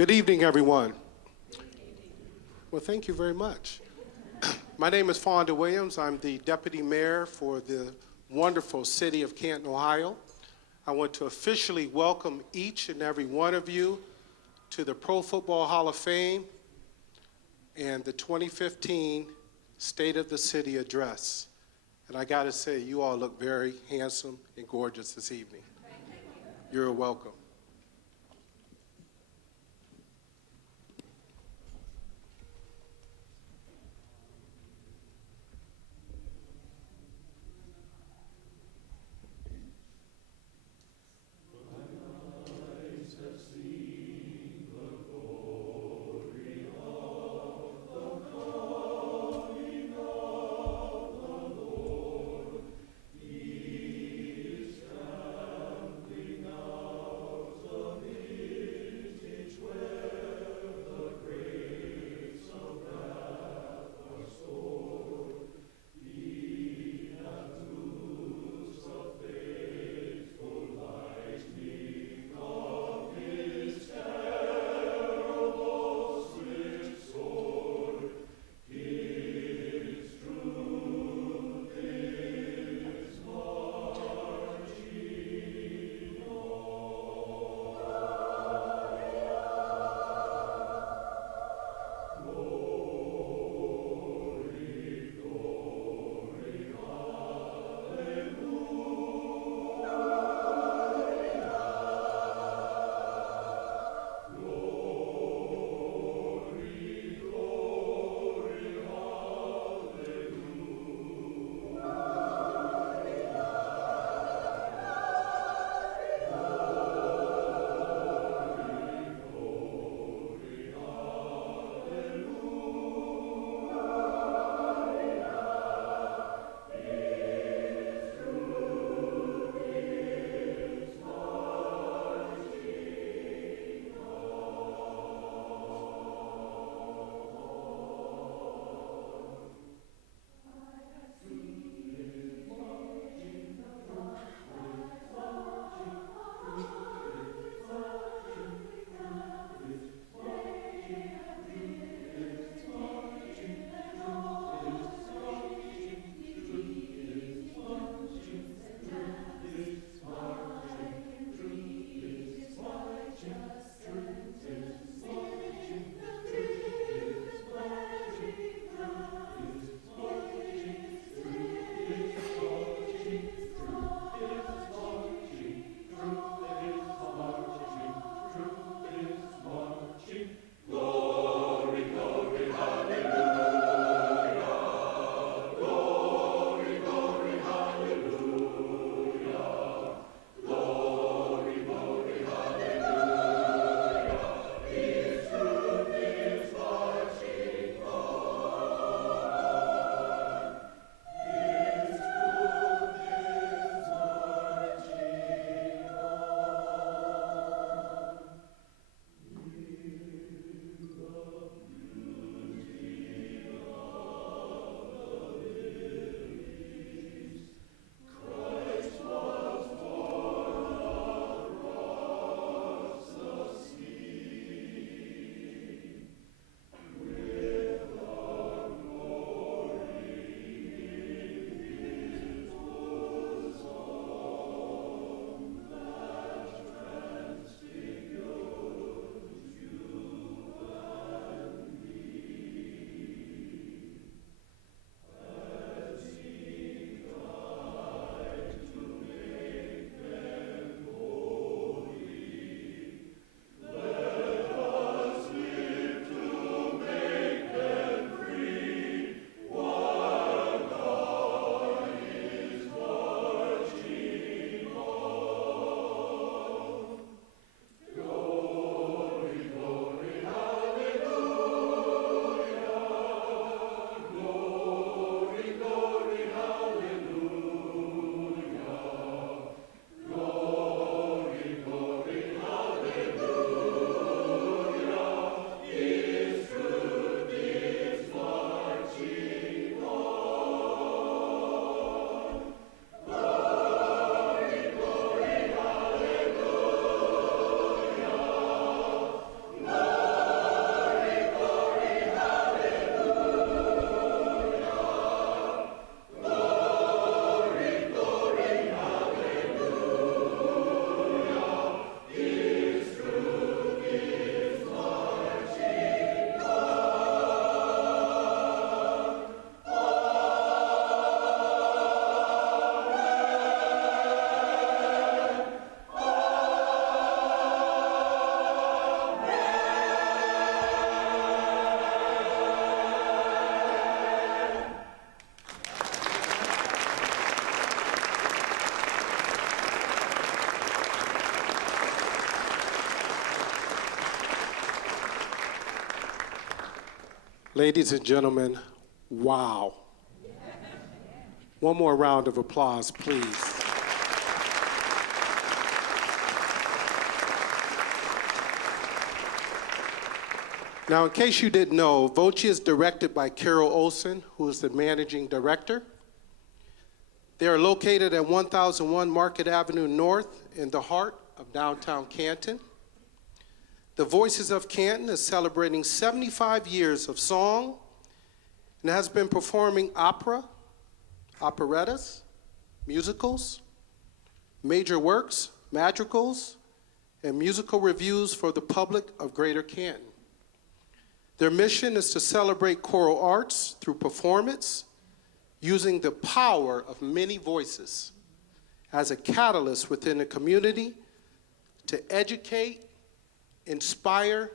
Good evening, everyone. Well, thank you very much. My name is Fonda Williams. I'm the Deputy Mayor for the wonderful city of Canton, Ohio. I want to officially welcome each and every one of you to the Pro Football Hall of Fame and the 2015 State of the City Address. And I gotta say, you all look very handsome and gorgeous this evening. You're welcome. Ladies and gentlemen, wow. One more round of applause, please. Now, in case you didn't know, Voce is directed by Carol Olson, who is the managing director. They are located at 1001 Market Avenue North in the heart of downtown Canton. The Voices of Canton is celebrating 75 years of song and has been performing opera, operettas, musicals, major works, madrigals, and musical reviews for the public of Greater Canton. Their mission is to celebrate choral arts through performance, using the power of many voices as a catalyst within the community to educate, inspire,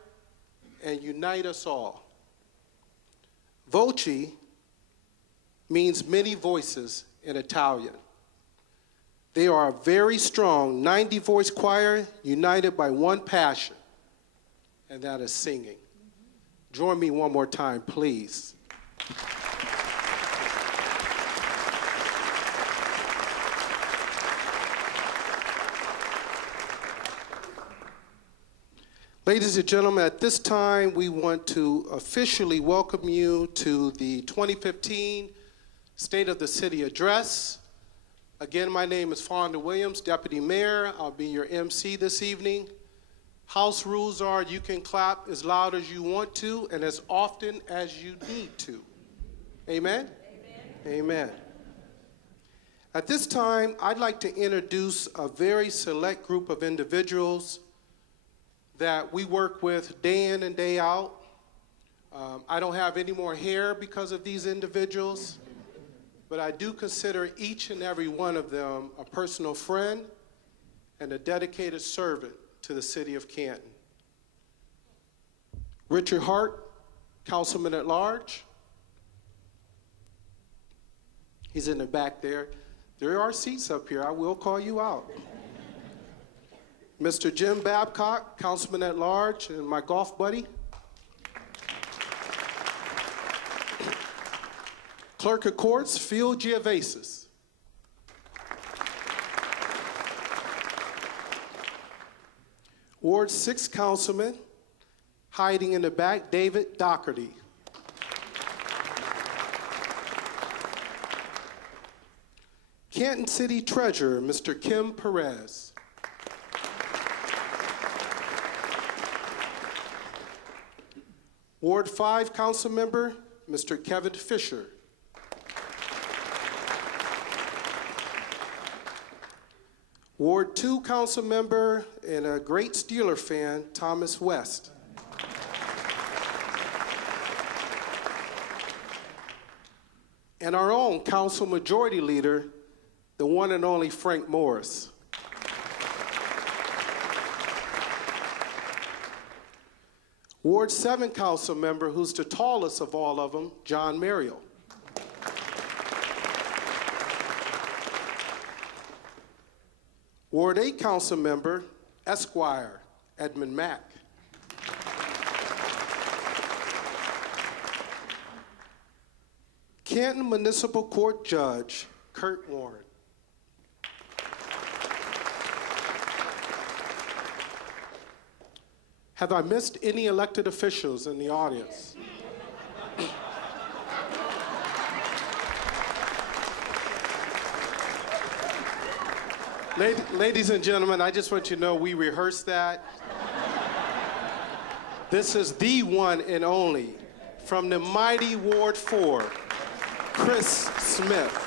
and unite us all. Voce means many voices in Italian. They are a very strong 90-voice choir united by one passion, and that is singing. Join me one more time, please. Ladies and gentlemen, at this time, we want to officially welcome you to the 2015 State of the City Address. Again, my name is Fonda Williams, Deputy Mayor. I'll be your MC this evening. House rules are you can clap as loud as you want to and as often as you need to. Amen? Amen. Amen. At this time, I'd like to introduce a very select group of individuals that we work with day in and day out. I don't have any more hair because of these individuals, but I do consider each and every one of them a personal friend and a dedicated servant to the city of Canton. Richard Hart, Councilman at Large. He's in the back there. There are seats up here. I will call you out. Mr. Jim Babcock, Councilman at Large, and my golf buddy. Clerk of Courts, Phil Giavasis. Ward 6 Councilman, hiding in the back, David Doherty. Canton City Treasurer, Mr. Kim Perez. Ward 5 Council Member, Mr. Kevin Fisher. Ward 2 Council Member and a great Steeler fan, Thomas West. And our own Council Majority Leader, the one and only Frank Morris. Ward 7 Council Member, who's the tallest of all of them, John Mariel. Ward 8 Council Member, Esquire Edmund Mack. Canton Municipal Court Judge, Kurt Warren. Have I missed any elected officials in the audience? Ladies and gentlemen, I just want you to know we rehearsed that. This is the one and only from the mighty Ward 4, Chris Smith.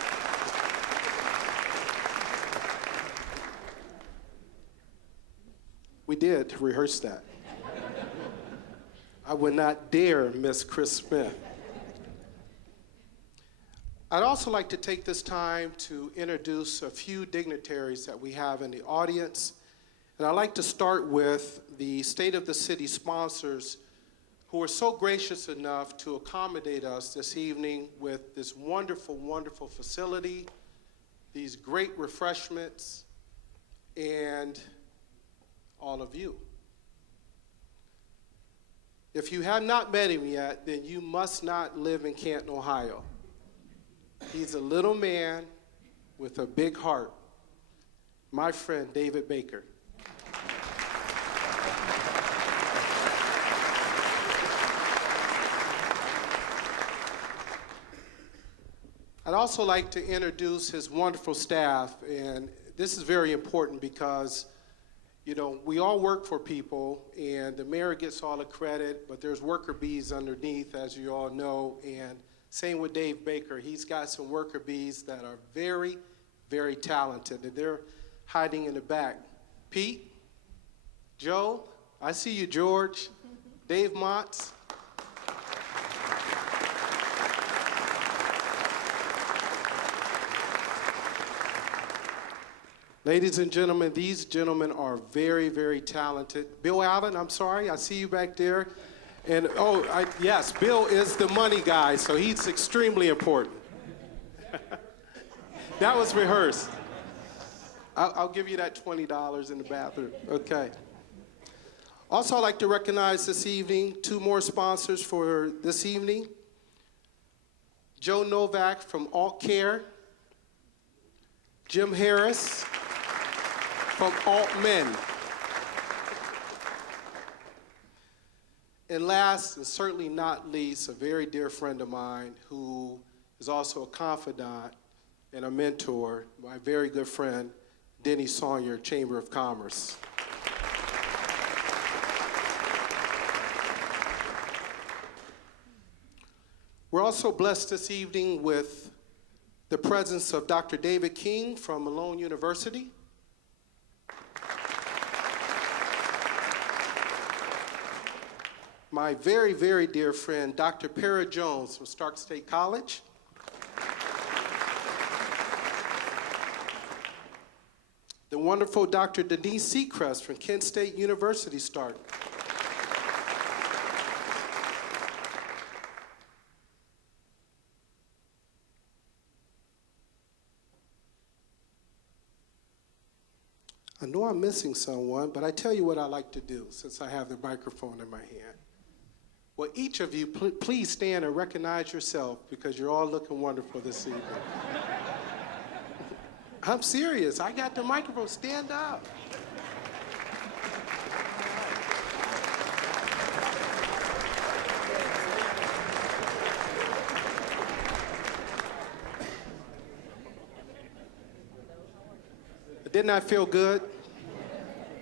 We did rehearse that. I would not dare miss Chris Smith. I'd also like to take this time to introduce a few dignitaries that we have in the audience. And I'd like to start with the State of the City sponsors who are so gracious enough to accommodate us this evening with this wonderful, wonderful facility, these great refreshments, and all of you. If you have not met him yet, then you must not live in Canton, Ohio. He's a little man with a big heart. My friend, David Baker. I'd also like to introduce his wonderful staff, and this is very important because, you know, we all work for people, and the mayor gets all the credit, but there's worker bees underneath, as you all know, and same with Dave Baker. He's got some worker bees that are very, very talented, and they're hiding in the back. Pete, Joe, I see you, George, Dave Motts. Ladies and gentlemen, these gentlemen are very, very talented. Bill Allen, I'm sorry, I see you back there. And yes, Bill is the money guy, so he's extremely important. That was rehearsed. I'll give you that $20 in the bathroom. Okay. Also, I'd like to recognize this evening 2 more sponsors for this evening. Joe Novak from Alt Care, Jim Harris from Alt Men. And last, and certainly not least, a very dear friend of mine who is also a confidant and a mentor, my very good friend, Denny Sawyer, Chamber of Commerce. We're also blessed this evening with the presence of Dr. David King from Malone University. My very, very dear friend, Dr. Para Jones from Stark State College. The wonderful Dr. Denise Seacrest from Kent State University, Stark. I know I'm missing someone, but I tell you what I like to do since I have the microphone in my hand. Well, each of you, please stand and recognize yourself because you're all looking wonderful this evening. I'm serious. I got the microphone. Stand up. Didn't I feel good?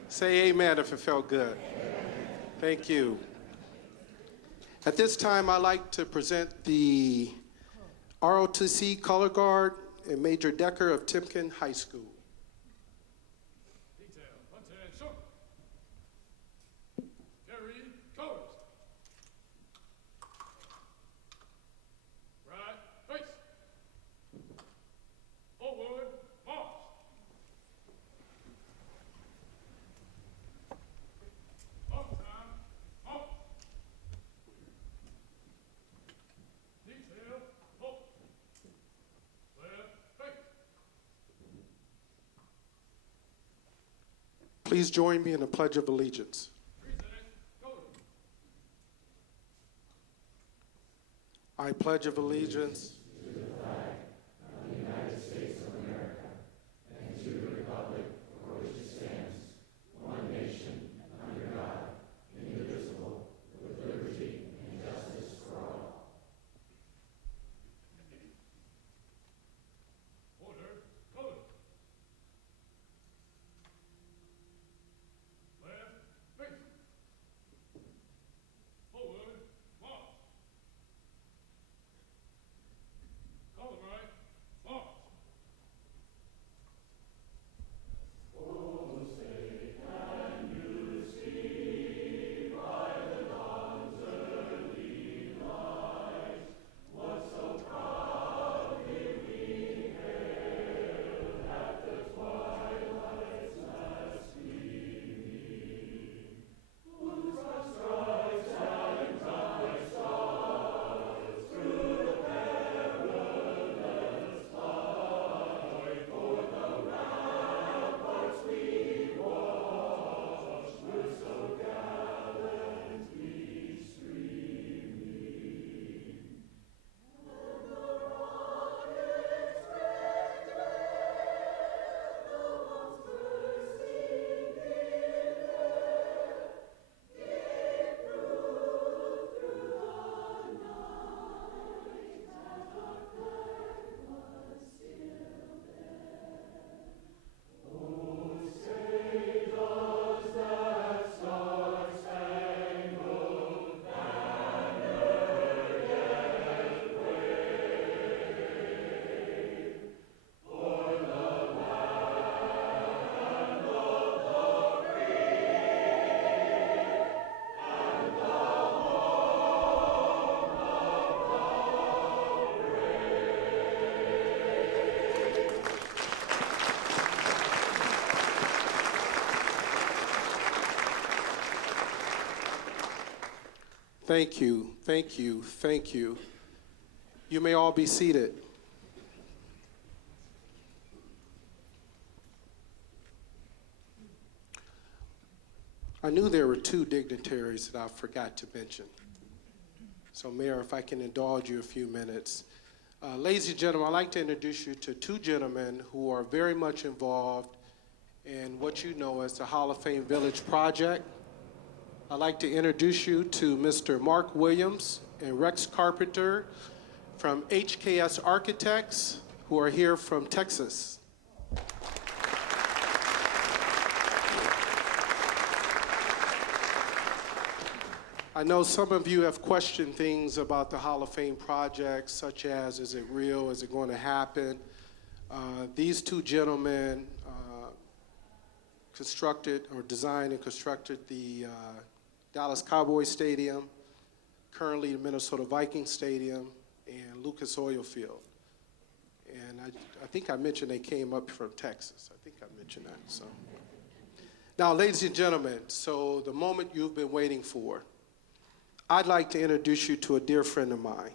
Say amen if it felt good. Thank you. At this time, I'd like to present the ROTC Color Guard and Major Decker of Timken High School. Detail, attention. Carry colors. Right face. Forward march. On time, march. Detail, look. Left face. Please join me in the Pledge of Allegiance. Present colors. I pledge of allegiance Order, colors. Left face. Forward march. Thank you, thank you, thank you. You may all be seated. I knew there were two dignitaries that I forgot to mention. So, Mayor, if I can indulge you a few minutes. Ladies and gentlemen, I'd like to introduce you to two gentlemen who are very much involved in what you know as the Hall of Fame Village project. I'd like to introduce you to Mr. Mark Williams and Rex Carpenter from HKS Architects, who are here from Texas. I know some of you have questioned things about the Hall of Fame project, such as, is it real, is it going to happen? These two gentlemen constructed or designed and constructed the Dallas Cowboys Stadium, currently the Minnesota Vikings Stadium, and Lucas Oil Field. And I think I mentioned they came up from Texas. I think I mentioned that. So, now, ladies and gentlemen, so the moment you've been waiting for, I'd like to introduce you to a dear friend of mine,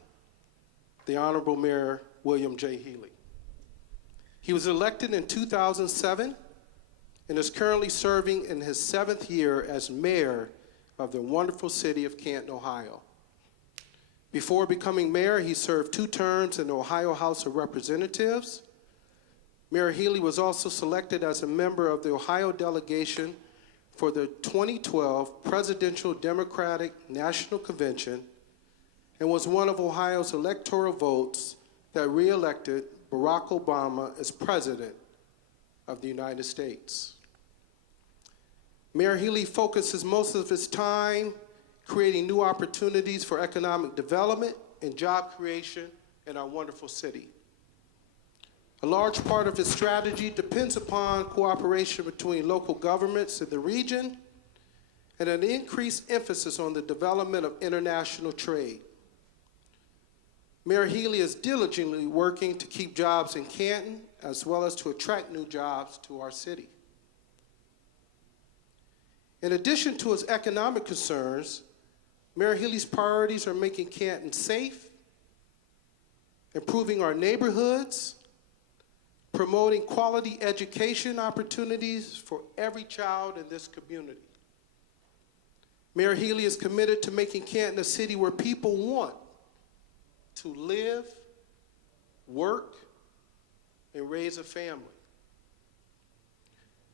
the Honorable Mayor William J. Healy. He was elected in 2007 and is currently serving in his 7th year as mayor of the wonderful city of Canton, Ohio. Before becoming mayor, he served 2 terms in the Ohio House of Representatives. Mayor Healy was also selected as a member of the Ohio delegation for the 2012 Presidential Democratic National Convention and was one of Ohio's electoral votes that re-elected Barack Obama as President of the United States. Mayor Healy focuses most of his time creating new opportunities for economic development and job creation in our wonderful city. A large part of his strategy depends upon cooperation between local governments in the region and an increased emphasis on the development of international trade. Mayor Healy is diligently working to keep jobs in Canton as well as to attract new jobs to our city. In addition to his economic concerns, Mayor Healy's priorities are making Canton safe, improving our neighborhoods, promoting quality education opportunities for every child in this community. Mayor Healy is committed to making Canton a city where people want to live, work, and raise a family.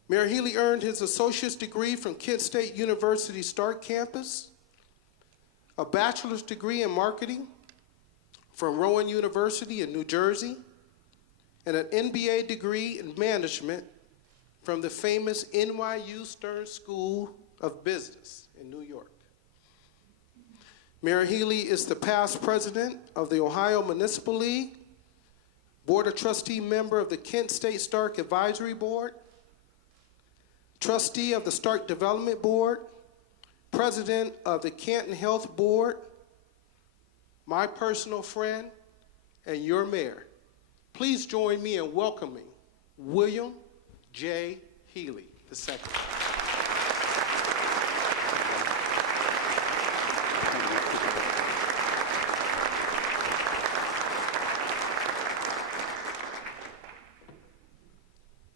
Mayor Healy earned his associate's degree from Kent State University Stark Campus, a bachelor's degree in marketing from Rowan University in New Jersey, and an MBA degree in management from the famous NYU Stern School of Business in New York. Mayor Healy is the past president of the Ohio Municipal League, Board of Trustee member of the Kent State Stark Advisory Board, trustee of the Stark Development Board, president of the Canton Health Board, my personal friend, and your mayor. Please join me in welcoming William J. Healy II.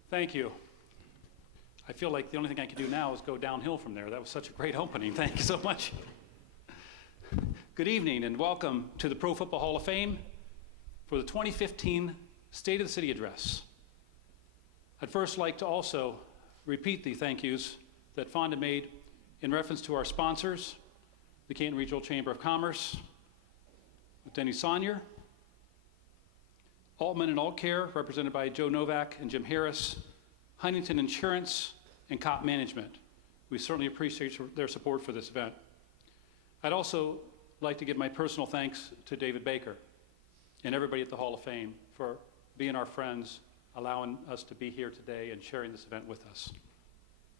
Thank you. I feel like the only thing I can do now is go downhill from there. That was such a great opening. Thank you so much. Good evening and welcome to the Pro Football Hall of Fame for the 2015 State of the City Address. I'd first like to also repeat the thank yous that Fonda made in reference to our sponsors, the Canton Regional Chamber of Commerce, Denny Sonier, Altman and Altcare, represented by Joe Novak and Jim Harris, Huntington Insurance, and COP Management. We certainly appreciate their support for this event. I'd also like to give my personal thanks to David Baker and everybody at the Hall of Fame for being our friends, allowing us to be here today and sharing this event with us.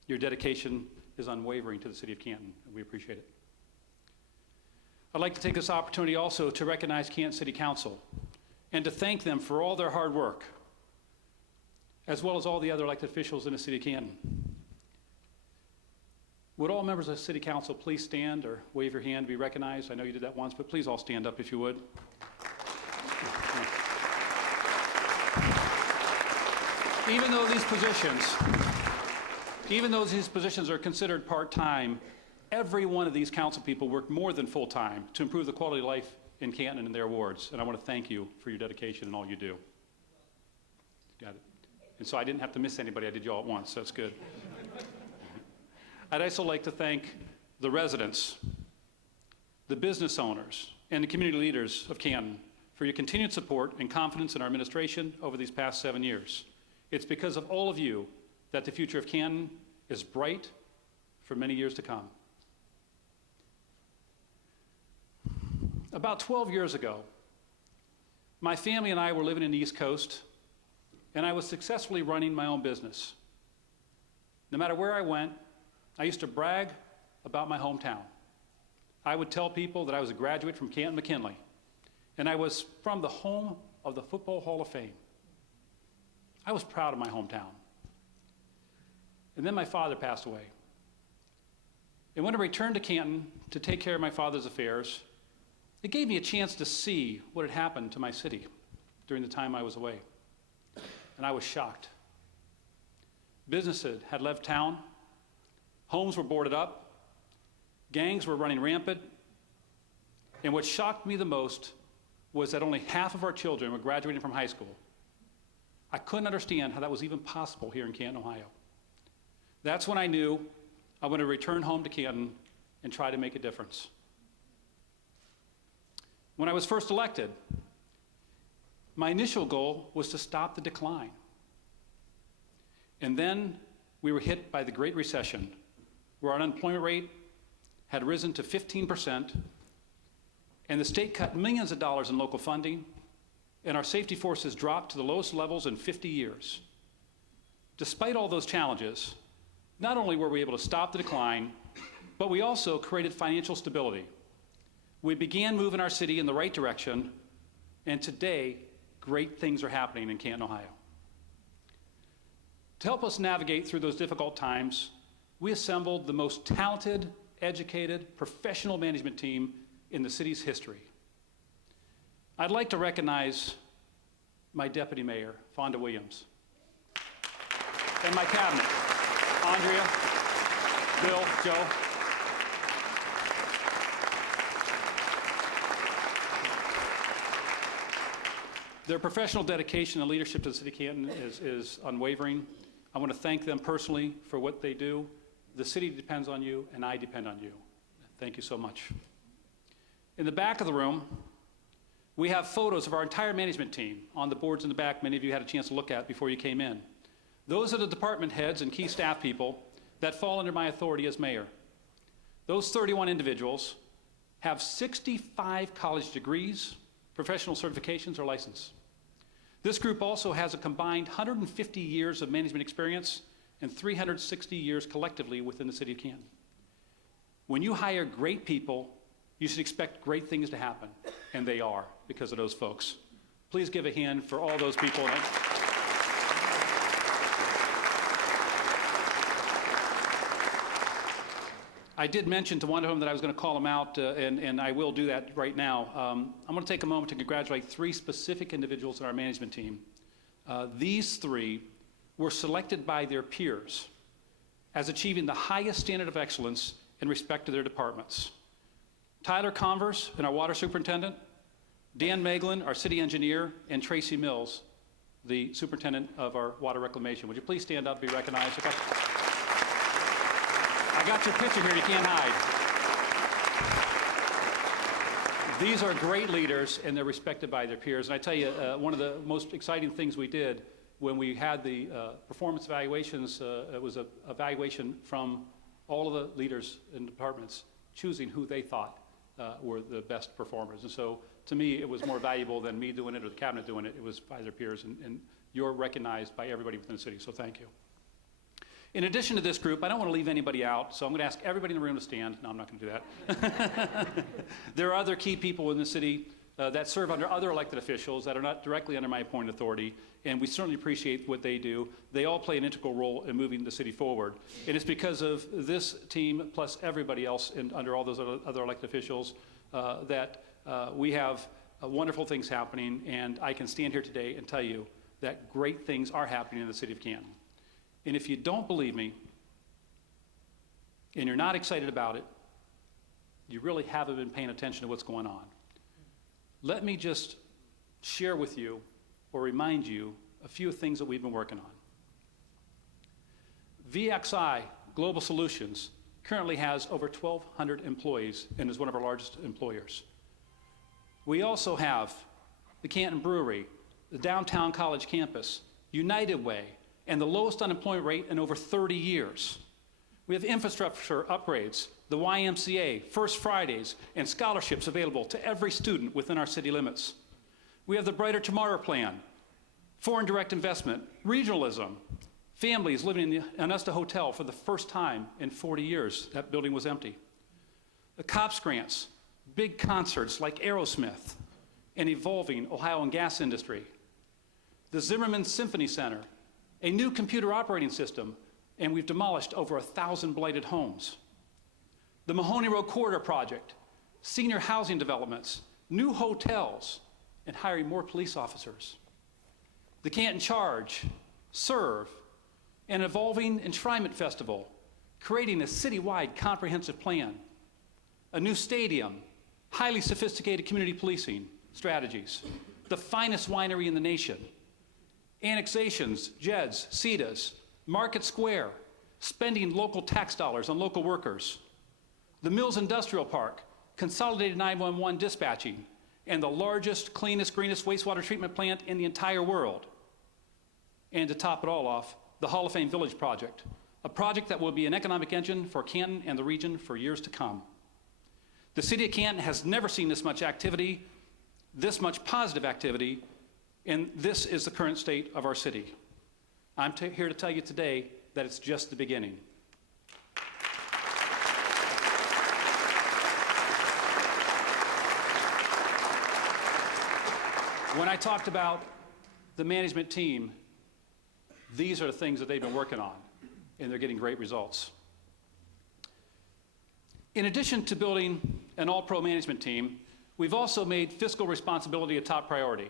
Your dedication is unwavering to the city of Canton, and we appreciate it. I'd like to take this opportunity also to recognize Canton City Council and to thank them for all their hard work, as well as all the other elected officials in the city of Canton. Would all members of the City Council please stand or wave your hand to be recognized? I know you did that once, but please all stand up if you would. Even though these positions are considered part-time, every one of these council people work more than full-time to improve the quality of life in Canton and their wards, and I want to thank you for your dedication and all you do. Got it. And so I didn't have to miss anybody. I did you all at once, so that's good. I'd also like to thank the residents, the business owners, and the community leaders of Canton for your continued support and confidence in our administration over these past 7 years. It's because of all of you that the future of Canton is bright for many years to come. About 12 years ago, my family and I were living in the East Coast, and I was successfully running my own business. No matter where I went, I used to brag about my hometown. I would tell people that I was a graduate from Canton McKinley, and I was from the home of the Football Hall of Fame. I was proud of my hometown. And then my father passed away. And when I returned to Canton to take care of my father's affairs, it gave me a chance to see what had happened to my city during the time I was away. And I was shocked. Businesses had left town, homes were boarded up, gangs were running rampant, and what shocked me the most was that only half of our children were graduating from high school. I couldn't understand how that was even possible here in Canton, Ohio. That's when I knew I wanted to return home to Canton and try to make a difference. When I was first elected, my initial goal was to stop the decline. And then we were hit by the Great Recession, where our unemployment rate had risen to 15%, and the state cut millions of dollars in local funding, and our safety forces dropped to the lowest levels in 50 years. Despite all those challenges, not only were we able to stop the decline, but we also created financial stability. We began moving our city in the right direction, and today, great things are happening in Canton, Ohio. To help us navigate through those difficult times, we assembled the most talented, educated, professional management team in the city's history. I'd like to recognize my Deputy Mayor, Fonda Williams, and my cabinet, Andrea, Bill, Joe. Their professional dedication and leadership to the City of Canton is unwavering. I want to thank them personally for what they do. The city depends on you, and I depend on you. Thank you so much. In the back of the room, we have photos of our entire management team on the boards in the back. Many of you had a chance to look at before you came in. Those are the department heads and key staff people that fall under my authority as mayor. Those 31 individuals have 65 college degrees, professional certifications, or license. This group also has a combined 150 years of management experience and 360 years collectively within the city of Canton. When you hire great people, you should expect great things to happen, and they are because of those folks. Please give a hand for all those people. I did mention to one of them that I was going to call them out, and I will do that right now. I'm going to take a moment to congratulate 3 specific individuals in our management team. These 3 were selected by their peers as achieving the highest standard of excellence in respect to their departments. Tyler Converse, our water superintendent, Dan Meglin, our city engineer, and Tracy Mills, the superintendent of our water reclamation. Would you please stand up and be recognized? Okay. I got your picture here, you can't hide. These are great leaders, and they're respected by their peers. And I tell you, one of the most exciting things we did when we had the performance evaluations, it was an evaluation from all of the leaders in departments, choosing who they thought were the best performers. And so, to me, it was more valuable than me doing it or the cabinet doing it. It was by their peers, and you're recognized by everybody within the city, so thank you. In addition to this group, I don't want to leave anybody out, so I'm going to ask everybody in the room to stand. No, I'm not going to do that. There are other key people in the city that serve under other elected officials that are not directly under my appointed authority, and we certainly appreciate what they do. They all play an integral role in moving the city forward. And it's because of this team, plus everybody else under all those other elected officials, that we have wonderful things happening, and I can stand here today and tell you that great things are happening in the city of Canton. And if you don't believe me, and you're not excited about it, you really haven't been paying attention to what's going on. Let me just share with you or remind you a few things that we've been working on. VXI Global Solutions currently has over 1,200 employees and is one of our largest employers. We also have the Canton Brewery, the downtown college campus, United Way, and the lowest unemployment rate in over 30 years. We have infrastructure upgrades, the YMCA, First Fridays, and scholarships available to every student within our city limits. We have the Brighter Tomorrow Plan, foreign direct investment, regionalism, families living in the Augusta Hotel for the first time in 40 years. That building was empty. The COPS grants, big concerts like Aerosmith, and evolving Ohio and gas industry. The Zimmerman Symphony Center, a new computer operating system, and we've demolished over 1,000 blighted homes. The Mahoney Road Corridor Project, senior housing developments, new hotels, and hiring more police officers. The Canton Charge, Serve, an evolving enshrinement festival, creating a citywide comprehensive plan. A new stadium, highly sophisticated community policing strategies, the finest winery in the nation, annexations, JEDs, CEDAs, Market Square, spending local tax dollars on local workers, the Mills Industrial Park, consolidated 911 dispatching, and the largest, cleanest, greenest wastewater treatment plant in the entire world. And to top it all off, the Hall of Fame Village project, a project that will be an economic engine for Canton and the region for years to come. The city of Canton has never seen this much activity, this much positive activity, and this is the current state of our city. I'm here to tell you today that it's just the beginning. When I talked about the management team, these are the things that they've been working on, and they're getting great results. In addition to building an all-pro management team, we've also made fiscal responsibility a top priority.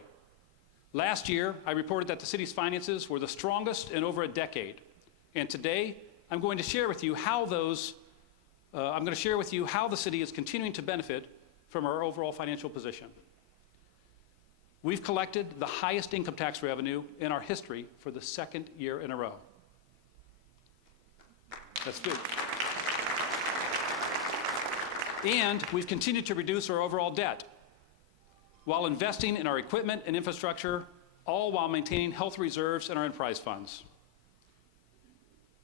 Last year, I reported that the city's finances were the strongest in over a decade. And today, I'm going to share with you how the city is continuing to benefit from our overall financial position. We've collected the highest income tax revenue in our history for the second year in a row. That's good. And we've continued to reduce our overall debt while investing in our equipment and infrastructure, all while maintaining health reserves in our enterprise funds.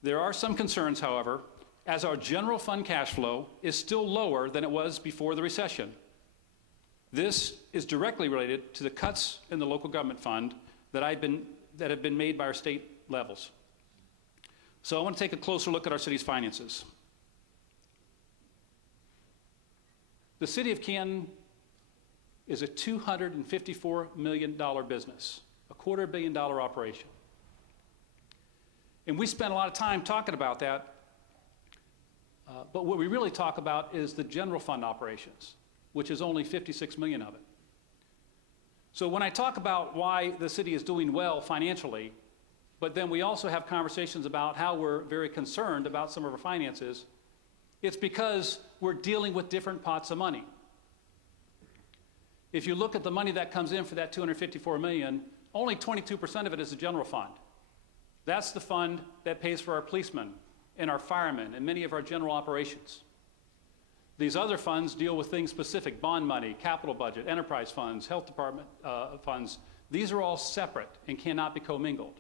There are some concerns, however, as our general fund cash flow is still lower than it was before the recession. This is directly related to the cuts in the local government fund that have been made by our state levels. So I want to take a closer look at our city's finances. The city of Canton is a $254 million business, a $250 million operation. And we spent a lot of time talking about that, but what we really talk about is the general fund operations, which is only 56 million of it. So when I talk about why the city is doing well financially, but then we also have conversations about how we're very concerned about some of our finances, it's because we're dealing with different pots of money. If you look at the money that comes in for that $254 million, only 22% of it is the general fund. That's the fund that pays for our policemen and our firemen and many of our general operations. These other funds deal with things specific, bond money, capital budget, enterprise funds, health department funds. These are all separate and cannot be commingled.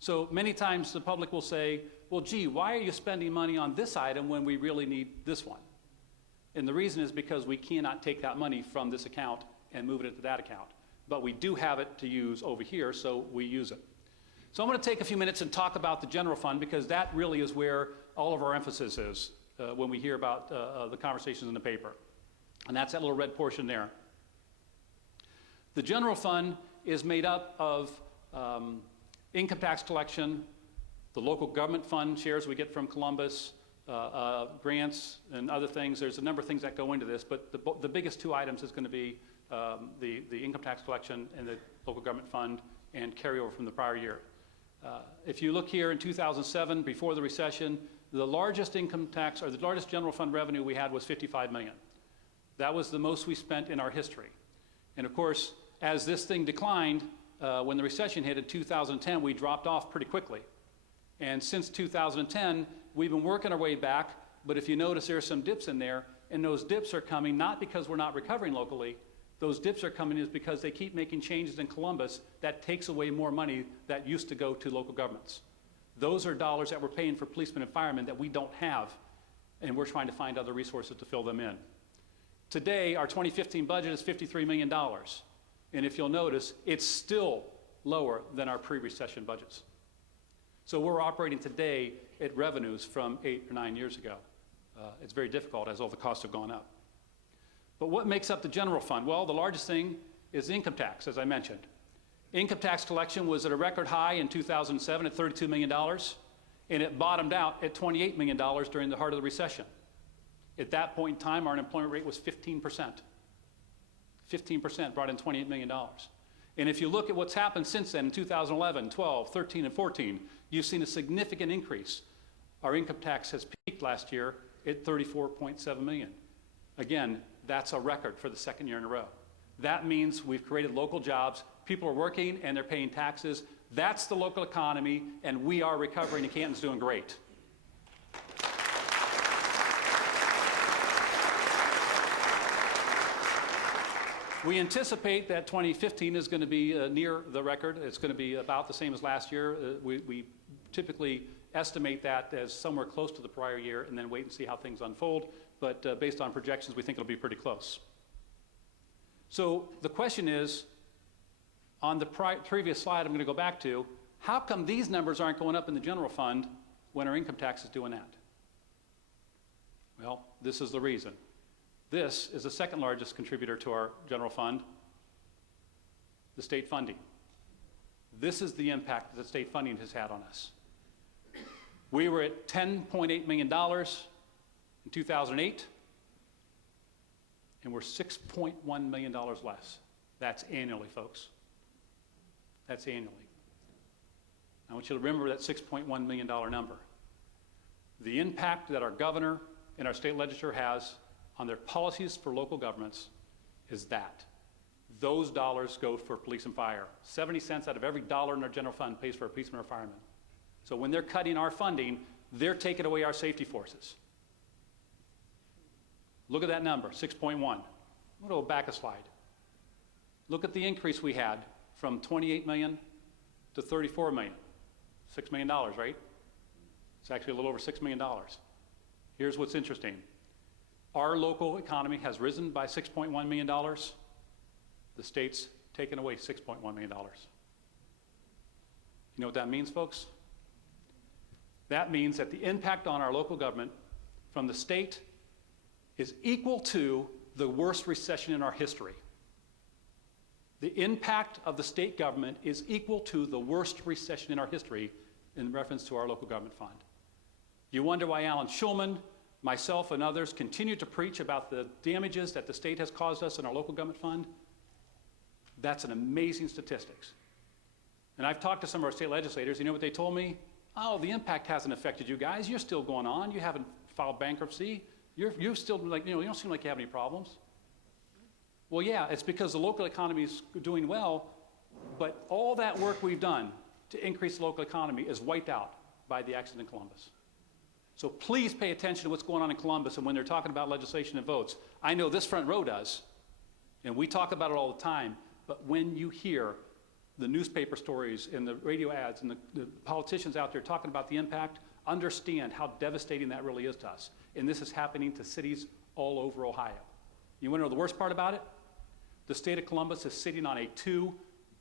So many times the public will say, well, gee, why are you spending money on this item when we really need this one? And the reason is because we cannot take that money from this account and move it into that account. But we do have it to use over here, so we use it. So I'm going to take a few minutes and talk about the general fund because that really is where all of our emphasis is when we hear about the conversations in the paper. And that's that little red portion there. The general fund is made up of income tax collection, the local government fund shares we get from Columbus, grants and other things. There's a number of things that go into this, but the biggest two items is going to be the income tax collection and the local government fund and carryover from the prior year. If you look here in 2007, before the recession, the largest income tax or the largest general fund revenue we had was $55 million. That was the most we spent in our history. And of course, as this thing declined, when the recession hit in 2010, we dropped off pretty quickly. And since 2010, we've been working our way back, but if you notice, there are some dips in there, and those dips are coming not because we're not recovering locally. Those dips are coming is because they keep making changes in Columbus that takes away more money that used to go to local governments. Those are dollars that we're paying for policemen and firemen that we don't have, and we're trying to find other resources to fill them in. Today, our 2015 budget is $53 million, and if you'll notice, it's still lower than our pre-recession budgets. So we're operating today at revenues from 8 or 9 years ago. It's very difficult as all the costs have gone up. But what makes up the general fund? Well, the largest thing is income tax, as I mentioned. Income tax collection was at a record high in 2007 at $32 million, and it bottomed out at $28 million during the heart of the recession. At that point in time, our unemployment rate was 15%. 15% brought in $28 million. And if you look at what's happened since then in 2011, 12, 13, and 14, you've seen a significant increase. Our income tax has peaked last year at $34.7 million. Again, that's a record for the second year in a row. That means we've created local jobs, people are working and they're paying taxes. That's the local economy, and we are recovering, and Canton's doing great. We anticipate that 2015 is going to be near the record. It's going to be about the same as last year. We typically estimate that as somewhere close to the prior year and then wait and see how things unfold. But based on projections, we think it'll be pretty close. So the question is, on the previous slide I'm going to go back to, how come these numbers aren't going up in the general fund when our income tax is doing that? Well, this is the reason. This is the second largest contributor to our general fund, the state funding. This is the impact that state funding has had on us. We were at $10.8 million in 2008, and we're $6.1 million less. That's annually, folks. That's annually. I want you to remember that $6.1 million number. The impact that our governor and our state legislature has on their policies for local governments is that. Those dollars go for police and fire. 70 cents out of every dollar in our general fund pays for a policeman or fireman. So when they're cutting our funding, they're taking away our safety forces. Look at that number, 6.1. I'm going to go back a slide. Look at the increase we had from 28 million to 34 million. $6 million, right? It's actually a little over $6 million. Here's what's interesting. Our local economy has risen by $6.1 million. The state's taken away $6.1 million. You know what that means, folks? That means that the impact on our local government from the state is equal to the worst recession in our history. The impact of the state government is equal to the worst recession in our history in reference to our local government fund. You wonder why Alan Schulman, myself, and others continue to preach about the damages that the state has caused us in our local government fund? That's an amazing statistics. And I've talked to some of our state legislators. You know what they told me? Oh, the impact hasn't affected you guys. You're still going on. You haven't filed bankruptcy. You're still like, you don't seem like you have any problems. Well, yeah, it's because the local economy is doing well, but all that work we've done to increase the local economy is wiped out by the accident in Columbus. So please pay attention to what's going on in Columbus, and when they're talking about legislation and votes. I know this front row does, and we talk about it all the time, but when you hear the newspaper stories and the radio ads and the politicians out there talking about the impact, understand how devastating that really is to us. And this is happening to cities all over Ohio. You want to know the worst part about it? The state of Columbus is sitting on a $2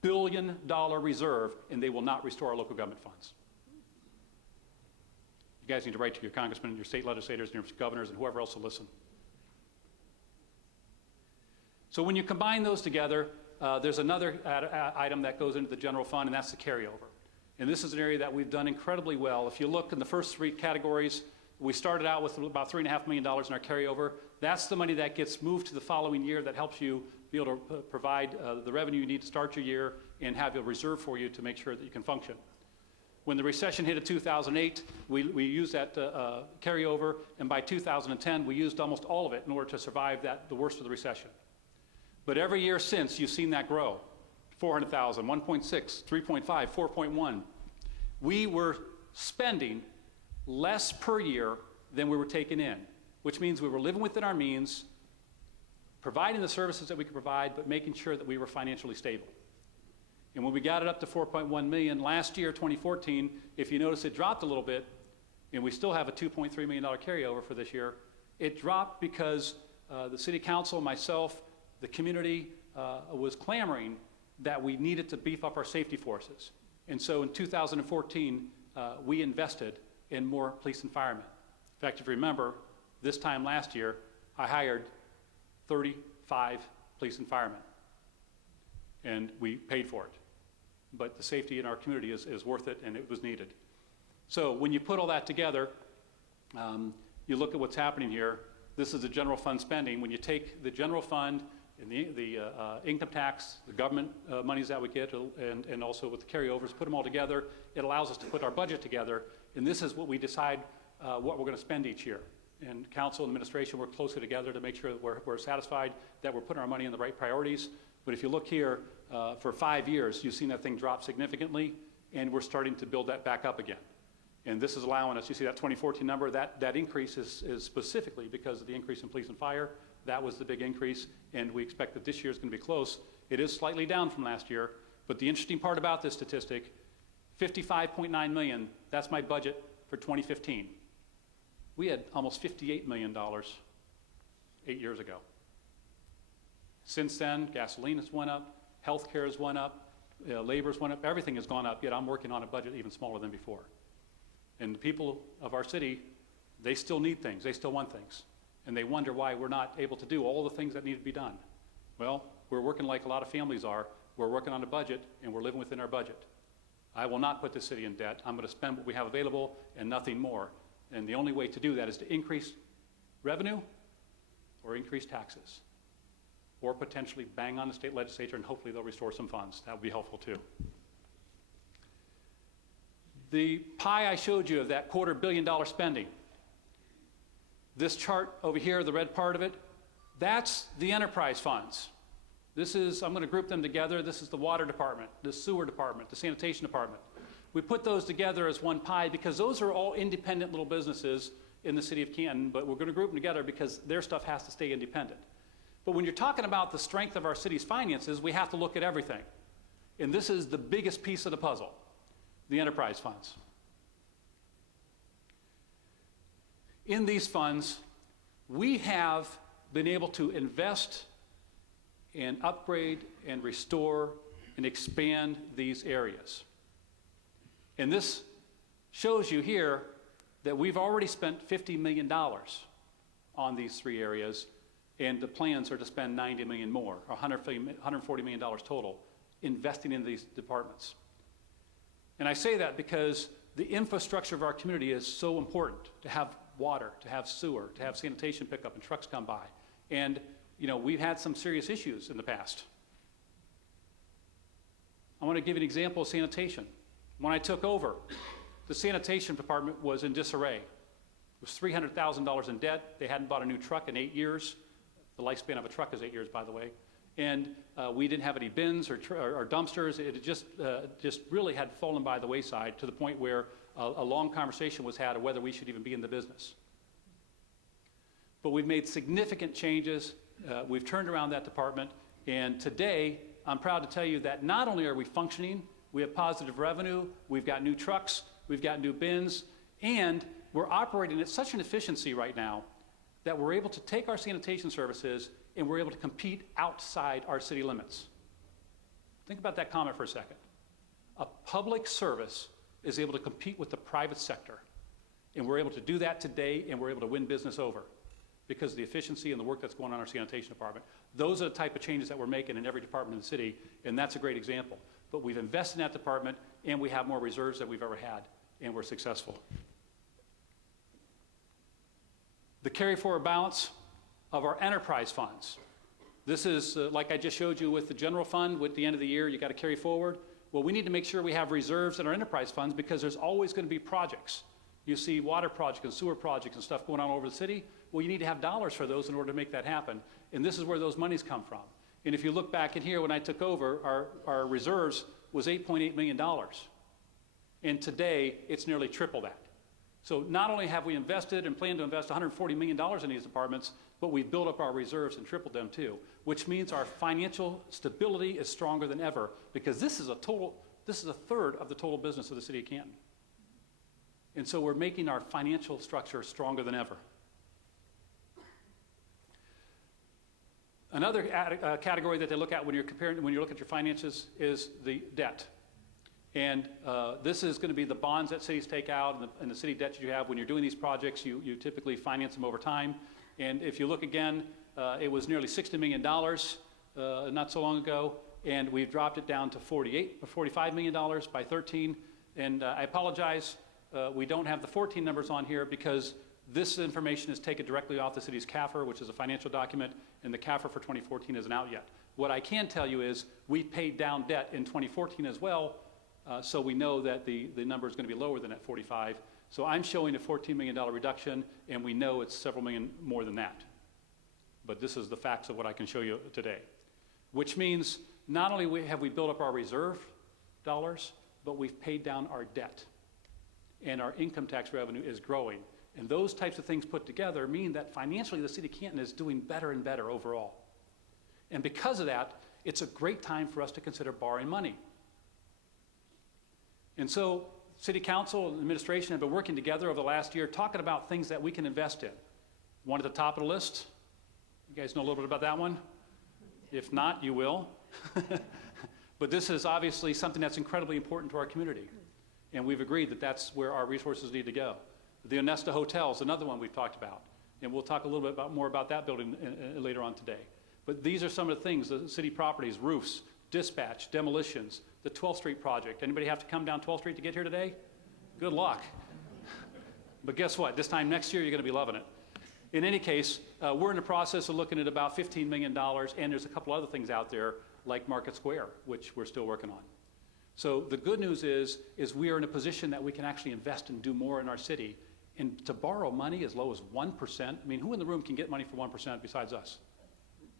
billion reserve, and they will not restore our local government funds. You guys need to write to your congressmen and your state legislators and your governors and whoever else will listen. So when you combine those together, there's another item that goes into the general fund, and that's the carryover. And this is an area that we've done incredibly well. If you look in the first three categories, we started out with about $3.5 million in our carryover. That's the money that gets moved to the following year that helps you be able to provide the revenue you need to start your year and have a reserve for you to make sure that you can function. When the recession hit in 2008, we used that carryover, and by 2010, we used almost all of it in order to survive the worst of the recession. But every year since, you've seen that grow. 400,000, 1.6, 3.5, 4.1. We were spending less per year than we were taking in, which means we were living within our means, providing the services that we could provide, but making sure that we were financially stable. And when we got it up to 4.1 million last year, 2014, if you notice it dropped a little bit, and we still have a $2.3 million carryover for this year. It dropped because the city council, myself, the community was clamoring that we needed to beef up our safety forces. And so in 2014, we invested in more police and firemen. In fact, if you remember, this time last year, I hired 35 police and firemen, and we paid for it. But the safety in our community is worth it, and it was needed. So when you put all that together, you look at what's happening here. This is the general fund spending. When you take the general fund and the income tax, the government monies that we get, and also with the carryovers, put them all together, it allows us to put our budget together, and this is what we decide what we're going to spend each year. And council and administration work closely together to make sure that we're satisfied that we're putting our money in the right priorities. But if you look here, for 5 years, you've seen that thing drop significantly, and we're starting to build that back up again. And this is allowing us, you see that 2014 number, that increase is specifically because of the increase in police and fire. That was the big increase, and we expect that this year is going to be close. It is slightly down from last year, but the interesting part about this statistic, 55.9 million, that's my budget for 2015. We had almost $58 million 8 years ago. Since then, gasoline has went up, healthcare has went up, labor has went up, everything has gone up, yet I'm working on a budget even smaller than before. And the people of our city, they still need things, they still want things. And they wonder why we're not able to do all the things that need to be done. Well, we're working like a lot of families are. We're working on a budget, and we're living within our budget. I will not put the city in debt. I'm going to spend what we have available and nothing more. And the only way to do that is to increase revenue or increase taxes, or potentially bang on the state legislature, and hopefully they'll restore some funds. That would be helpful too. The pie I showed you of that $250 million spending, this chart over here, the red part of it, that's the enterprise funds. This is, I'm going to group them together. This is the water department, the sewer department, the sanitation department. We put those together as one pie because those are all independent little businesses in the city of Canton, but we're going to group them together because their stuff has to stay independent. But when you're talking about the strength of our city's finances, we have to look at everything. And this is the biggest piece of the puzzle, the enterprise funds. In these funds, we have been able to invest and upgrade and restore and expand these areas. And this shows you here that we've already spent $50 million on these three areas, and the plans are to spend $90 million more, or $140 million total, investing in these departments. And I say that because the infrastructure of our community is so important, to have water, to have sewer, to have sanitation pickup and trucks come by. And, you know, we've had some serious issues in the past. I want to give you an example of sanitation. When I took over, the sanitation department was in disarray. It was $300,000 in debt. They hadn't bought a new truck in 8 years. The lifespan of a truck is 8 years, by the way. And we didn't have any bins or dumpsters. It just really had fallen by the wayside to the point where a long conversation was had of whether we should even be in the business. But we've made significant changes. We've turned around that department. And today, I'm proud to tell you that not only are we functioning, we have positive revenue, we've got new trucks, we've got new bins, and we're operating at such an efficiency right now that we're able to take our sanitation services and we're able to compete outside our city limits. Think about that comment for a second. A public service is able to compete with the private sector, and we're able to do that today, and we're able to win business over. because of the efficiency and the work that's going on in our sanitation department. Those are the type of changes that we're making in every department in the city, and that's a great example. But we've invested in that department, and we have more reserves than we've ever had, and we're successful. The carry-forward balance of our enterprise funds. This is, like I just showed you with the general fund, with the end of the year, you got to carry forward. Well, we need to make sure we have reserves in our enterprise funds because there's always going to be projects. You see water projects and sewer projects and stuff going on all over the city. Well, you need to have dollars for those in order to make that happen. And this is where those monies come from. And if you look back in here, when I took over, our reserves was $8.8 million. And today, it's nearly triple that. So not only have we invested and plan to invest $140 million in these departments, but we've built up our reserves and tripled them too, which means our financial stability is stronger than ever because this is a third of the total business of the city of Canton. And so we're making our financial structure stronger than ever. Another category that they look at when you're looking at your finances is the debt. And this is going to be the bonds that cities take out and the city debt that you have. When you're doing these projects, you typically finance them over time. And if you look again, it was nearly $60 million not so long ago, and we've dropped it down to $45 million by 13. And I apologize, we don't have the 14 numbers on here because this information is taken directly off the city's CAFR, which is a financial document, and the CAFR for 2014 isn't out yet. What I can tell you is we paid down debt in 2014 as well, so we know that the number is going to be lower than that 45. So I'm showing a $14 million reduction, and we know it's several million more than that. But this is the facts of what I can show you today, which means not only have we built up our reserve dollars, but we've paid down our debt, and our income tax revenue is growing. And those types of things put together mean that financially the city of Canton is doing better and better overall. And because of that, it's a great time for us to consider borrowing money. And so City Council and administration have been working together over the last year talking about things that we can invest in. One at the top of the list, you guys know a little bit about that one? If not, you will. But this is obviously something that's incredibly important to our community. And we've agreed that that's where our resources need to go. The Onesta Hotel is another one we've talked about. And we'll talk a little bit more about that building later on today. But these are some of the things, the city properties, roofs, dispatch, demolitions, the 12th Street project. Anybody have to come down 12th Street to get here today? Good luck. But guess what? This time next year, you're going to be loving it. In any case, we're in the process of looking at about $15 million, and there's a couple other things out there, like Market Square, which we're still working on. So the good news is we are in a position that we can actually invest and do more in our city. And to borrow money as low as 1%, I mean, who in the room can get money for 1% besides us?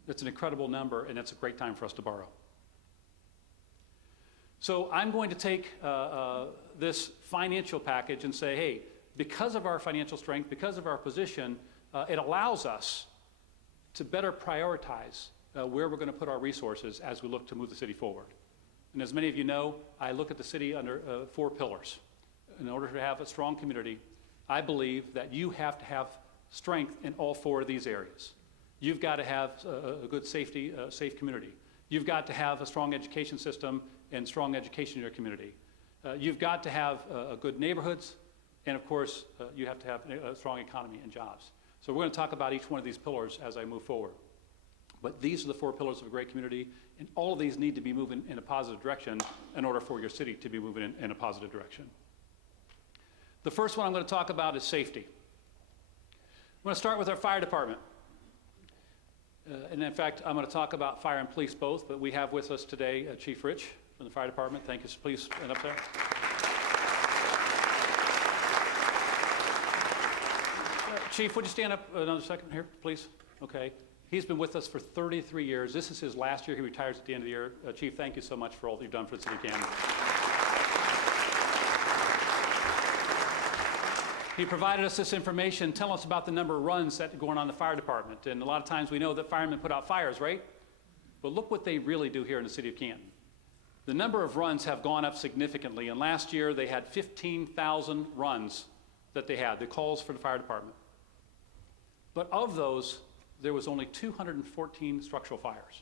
That's an incredible number, and it's a great time for us to borrow. So I'm going to take this financial package and say, hey, because of our financial strength, because of our position, it allows us to better prioritize where we're going to put our resources as we look to move the city forward. And as many of you know, I look at the city under 4 pillars. In order to have a strong community, I believe that you have to have strength in all 4 of these areas. You've got to have a good safe community. You've got to have a strong education system and strong education in your community. You've got to have good neighborhoods, and of course, you have to have a strong economy and jobs. So we're going to talk about each one of these pillars as I move forward. But these are the 4 pillars of a great community, and all of these need to be moving in a positive direction in order for your city to be moving in a positive direction. The first one I'm going to talk about is safety. I'm going to start with our fire department. And in fact, I'm going to talk about fire and police both, but we have with us today Chief Rich from the fire department. Thank you. Please stand up there. Chief, would you stand up another second here, please? Okay. He's been with us for 33 years. This is his last year. He retires at the end of the year. Chief, thank you so much for all that you've done for the city of Canton. He provided us this information. Tell us about the number of runs that are going on in the fire department. And a lot of times we know that firemen put out fires, right? But look what they really do here in the city of Canton. The number of runs have gone up significantly. And last year they had 15,000 runs that they had, the calls for the fire department. But of those, there was only 214 structural fires,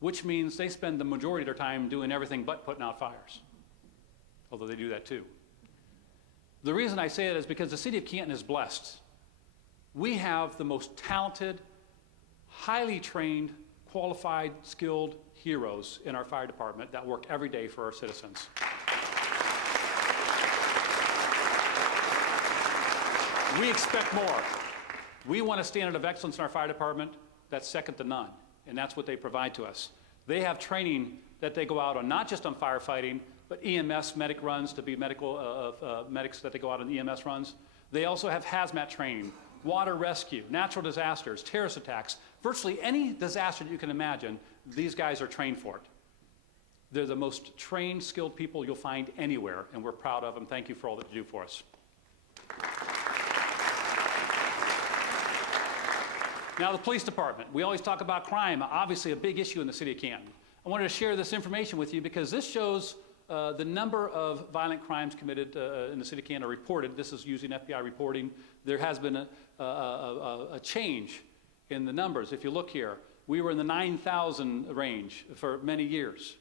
which means they spend the majority of their time doing everything but putting out fires, although they do that too. The reason I say that is because the city of Canton is blessed We have the most talented, highly trained, qualified, skilled heroes in our fire department that work every day for our citizens. We expect more. We want a standard of excellence in our fire department that's second to none, and that's what they provide to us. They have training that they go out on, not just on firefighting, but EMS medic runs to be medics that they go out on EMS runs. They also have hazmat training, water rescue, natural disasters, terrorist attacks. Virtually any disaster that you can imagine, these guys are trained for it. They're the most trained, skilled people you'll find anywhere, and we're proud of them. Thank you for all that you do for us. Now, the police department. We always talk about crime, obviously a big issue in the city of Canton. I wanted to share this information with you because this shows the number of violent crimes committed in the city of Canton are reported. This is using FBI reporting. There has been a change in the numbers. If you look here, we were in the 9,000 range for many years.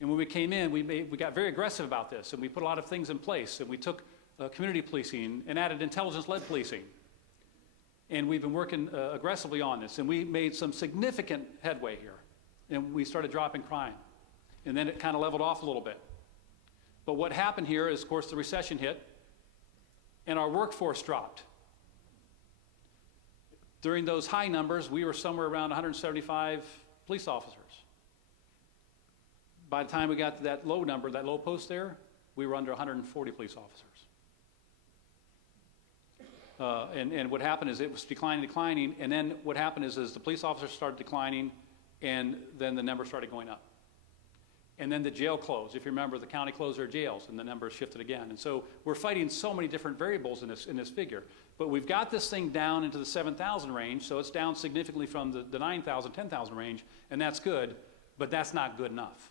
And when we came in, we got very aggressive about this, and we put a lot of things in place, and we took community policing and added intelligence-led policing. And we've been working aggressively on this, and we made some significant headway here. And we started dropping crime. And then it kind of leveled off a little bit. But what happened here is, of course, the recession hit, and our workforce dropped. During those high numbers, we were somewhere around 175 police officers. By the time we got to that low number, that low post there, we were under 140 police officers. And what happened is it was declining, and then what happened is the police officers started declining, and then the number started going up. And then the jail closed. If you remember, the county closed their jails, and the numbers shifted again. And so we're fighting so many different variables in this figure. But we've got this thing down into the 7,000 range, so it's down significantly from the 9,000, 10,000 range, and that's good, but that's not good enough.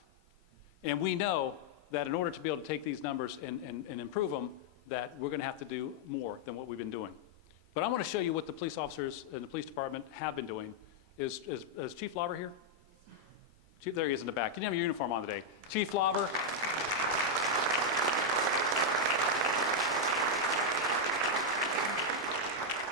And we know that in order to be able to take these numbers and improve them, that we're going to have to do more than what we've been doing. But I want to show you what the police officers in the police department have been doing. Is Chief Lauber here? Chief, there he is in the back. You didn't have your uniform on today. Chief Lauber.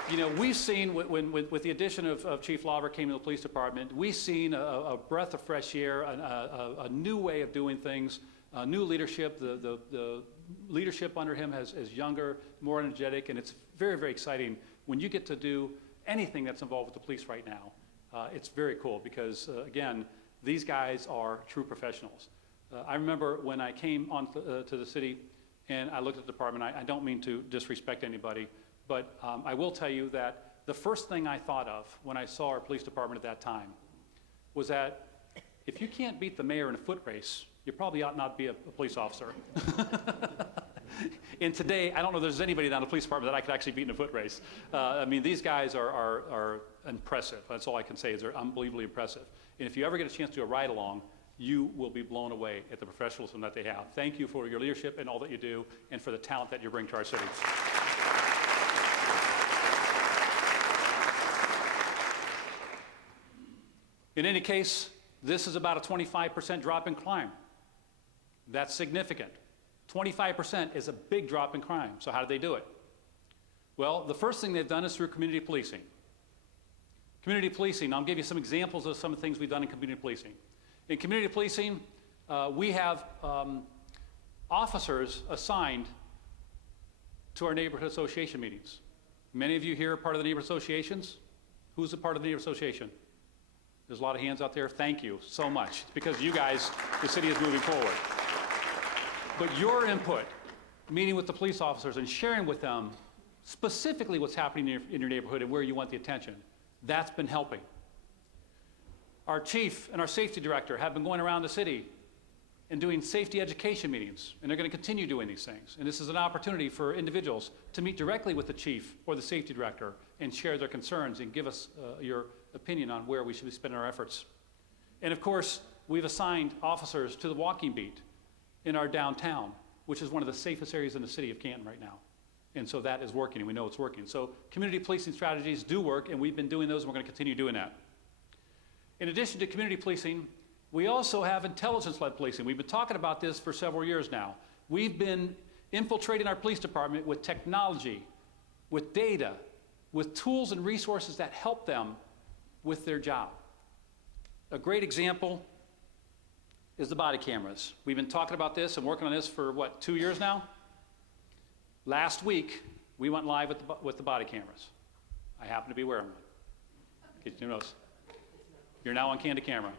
You know, we've seen, with the addition of Chief Lauber came to the police department, we've seen a breath of fresh air, a new way of doing things, new leadership. The leadership under him is younger, more energetic, and it's very, very exciting. When you get to do anything that's involved with the police right now, it's very cool because, again, these guys are true professionals. I remember when I came on to the city and I looked at the department, I don't mean to disrespect anybody, but I will tell you that the first thing I thought of when I saw our police department at that time was that if you can't beat the mayor in a foot race, you probably ought not be a police officer. And today, I don't know if there's anybody down the police department that I could actually beat in a foot race. I mean, these guys are impressive. That's all I can say is they're unbelievably impressive. And if you ever get a chance to do a ride-along, you will be blown away at the professionalism that they have. Thank you for your leadership and all that you do, and for the talent that you bring to our city. In any case, this is about a 25% drop in crime. That's significant. 25% is a big drop in crime. So how did they do it? Well, the first thing they've done is through community policing. Community policing, I'll give you some examples of some of the things we've done in community policing. In community policing, we have officers assigned to our neighborhood association meetings. Many of you here are part of the neighborhood associations. Who's a part of the neighborhood association? There's a lot of hands out there. Thank you so much. It's because of you guys, the city is moving forward. But your input, meeting with the police officers and sharing with them specifically what's happening in your neighborhood and where you want the attention, that's been helping. Our chief and our safety director have been going around the city and doing safety education meetings, and they're going to continue doing these things. And this is an opportunity for individuals to meet directly with the chief or the safety director and share their concerns and give us your opinion on where we should be spending our efforts. And of course, we've assigned officers to the walking beat in our downtown, which is one of the safest areas in the city of Canton right now. And so that is working, and we know it's working. So community policing strategies do work, and we've been doing those, and we're going to continue doing that. In addition to community policing, we also have intelligence-led policing. We've been talking about this for several years now. We've been infiltrating our police department with technology, with data, with tools and resources that help them with their job. A great example is the body cameras. We've been talking about this and working on this for, what, 2 years now? Last week, we went live with the body cameras. I happen to be wearing one. In case you notice. You're now on candid camera.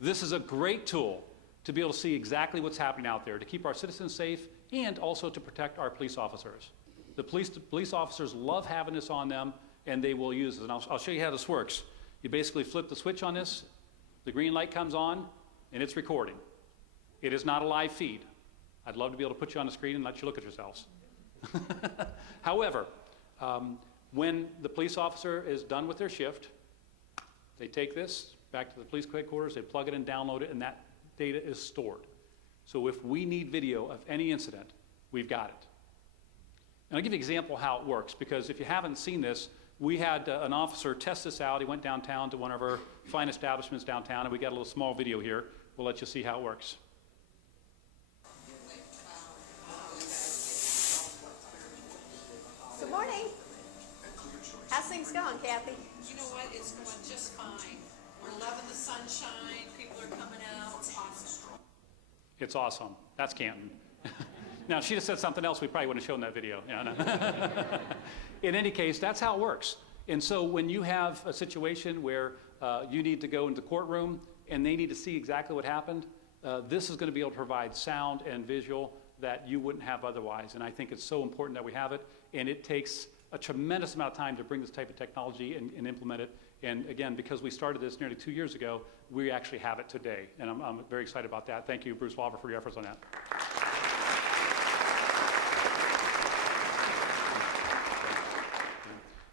This is a great tool to be able to see exactly what's happening out there, to keep our citizens safe and also to protect our police officers. The police officers love having this on them, and they will use it. And I'll show you how this works. You basically flip the switch on this, the green light comes on, and it's recording. It is not a live feed. I'd love to be able to put you on the screen and let you look at yourselves. However, when the police officer is done with their shift, they take this back to the police headquarters, they plug it in, download it, and that data is stored. So if we need video of any incident, we've got it. And I'll give you an example of how it works, because if you haven't seen this, we had an officer test this out. He went downtown to one of our fine establishments downtown, and we got a little small video here. We'll let you see how it works. Good morning. How's things going, Kathy? You know what? It's going just fine. We're loving the sunshine. People are coming out. It's awesome. It's awesome. That's Canton. Now, if she'd have said something else, we probably wouldn't have shown that video. Yeah, no. In any case, that's how it works. And so when you have a situation where you need to go into the courtroom and they need to see exactly what happened, this is going to be able to provide sound and visual that you wouldn't have otherwise. And I think it's so important that we have it. And it takes a tremendous amount of time to bring this type of technology and implement it. And again, because we started this nearly 2 years ago, we actually have it today. And I'm very excited about that. Thank you, Bruce Walver, for your efforts on that.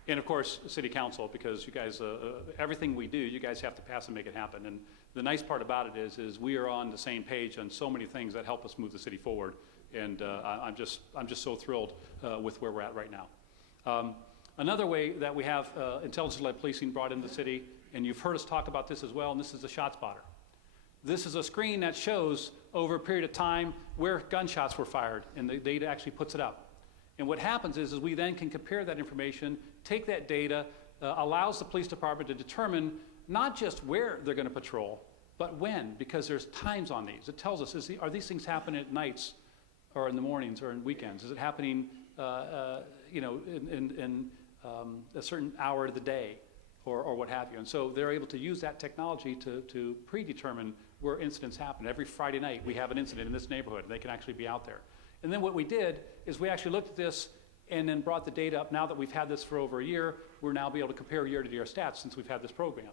And of course, City Council, because you guys, everything we do, you guys have to pass and make it happen. And the nice part about it is we are on the same page on so many things that help us move the city forward. And I'm just so thrilled with where we're at right now. Another way that we have intelligence-led policing brought into the city, and you've heard us talk about this as well, and this is the ShotSpotter. This is a screen that shows over a period of time where gunshots were fired, and the data actually puts it up. And what happens is we then can compare that information, take that data, allows the police department to determine not just where they're going to patrol, but when, because there's times on these. It tells us, are these things happening at nights or in the mornings or in weekends? Is it happening in a certain hour of the day or what have you? And so they're able to use that technology to predetermine where incidents happen. Every Friday night we have an incident in this neighborhood. They can actually be out there. And then what we did is we actually looked at this and then brought the data up. Now that we've had this for over a year, we're now be able to compare year-to-year stats since we've had this program.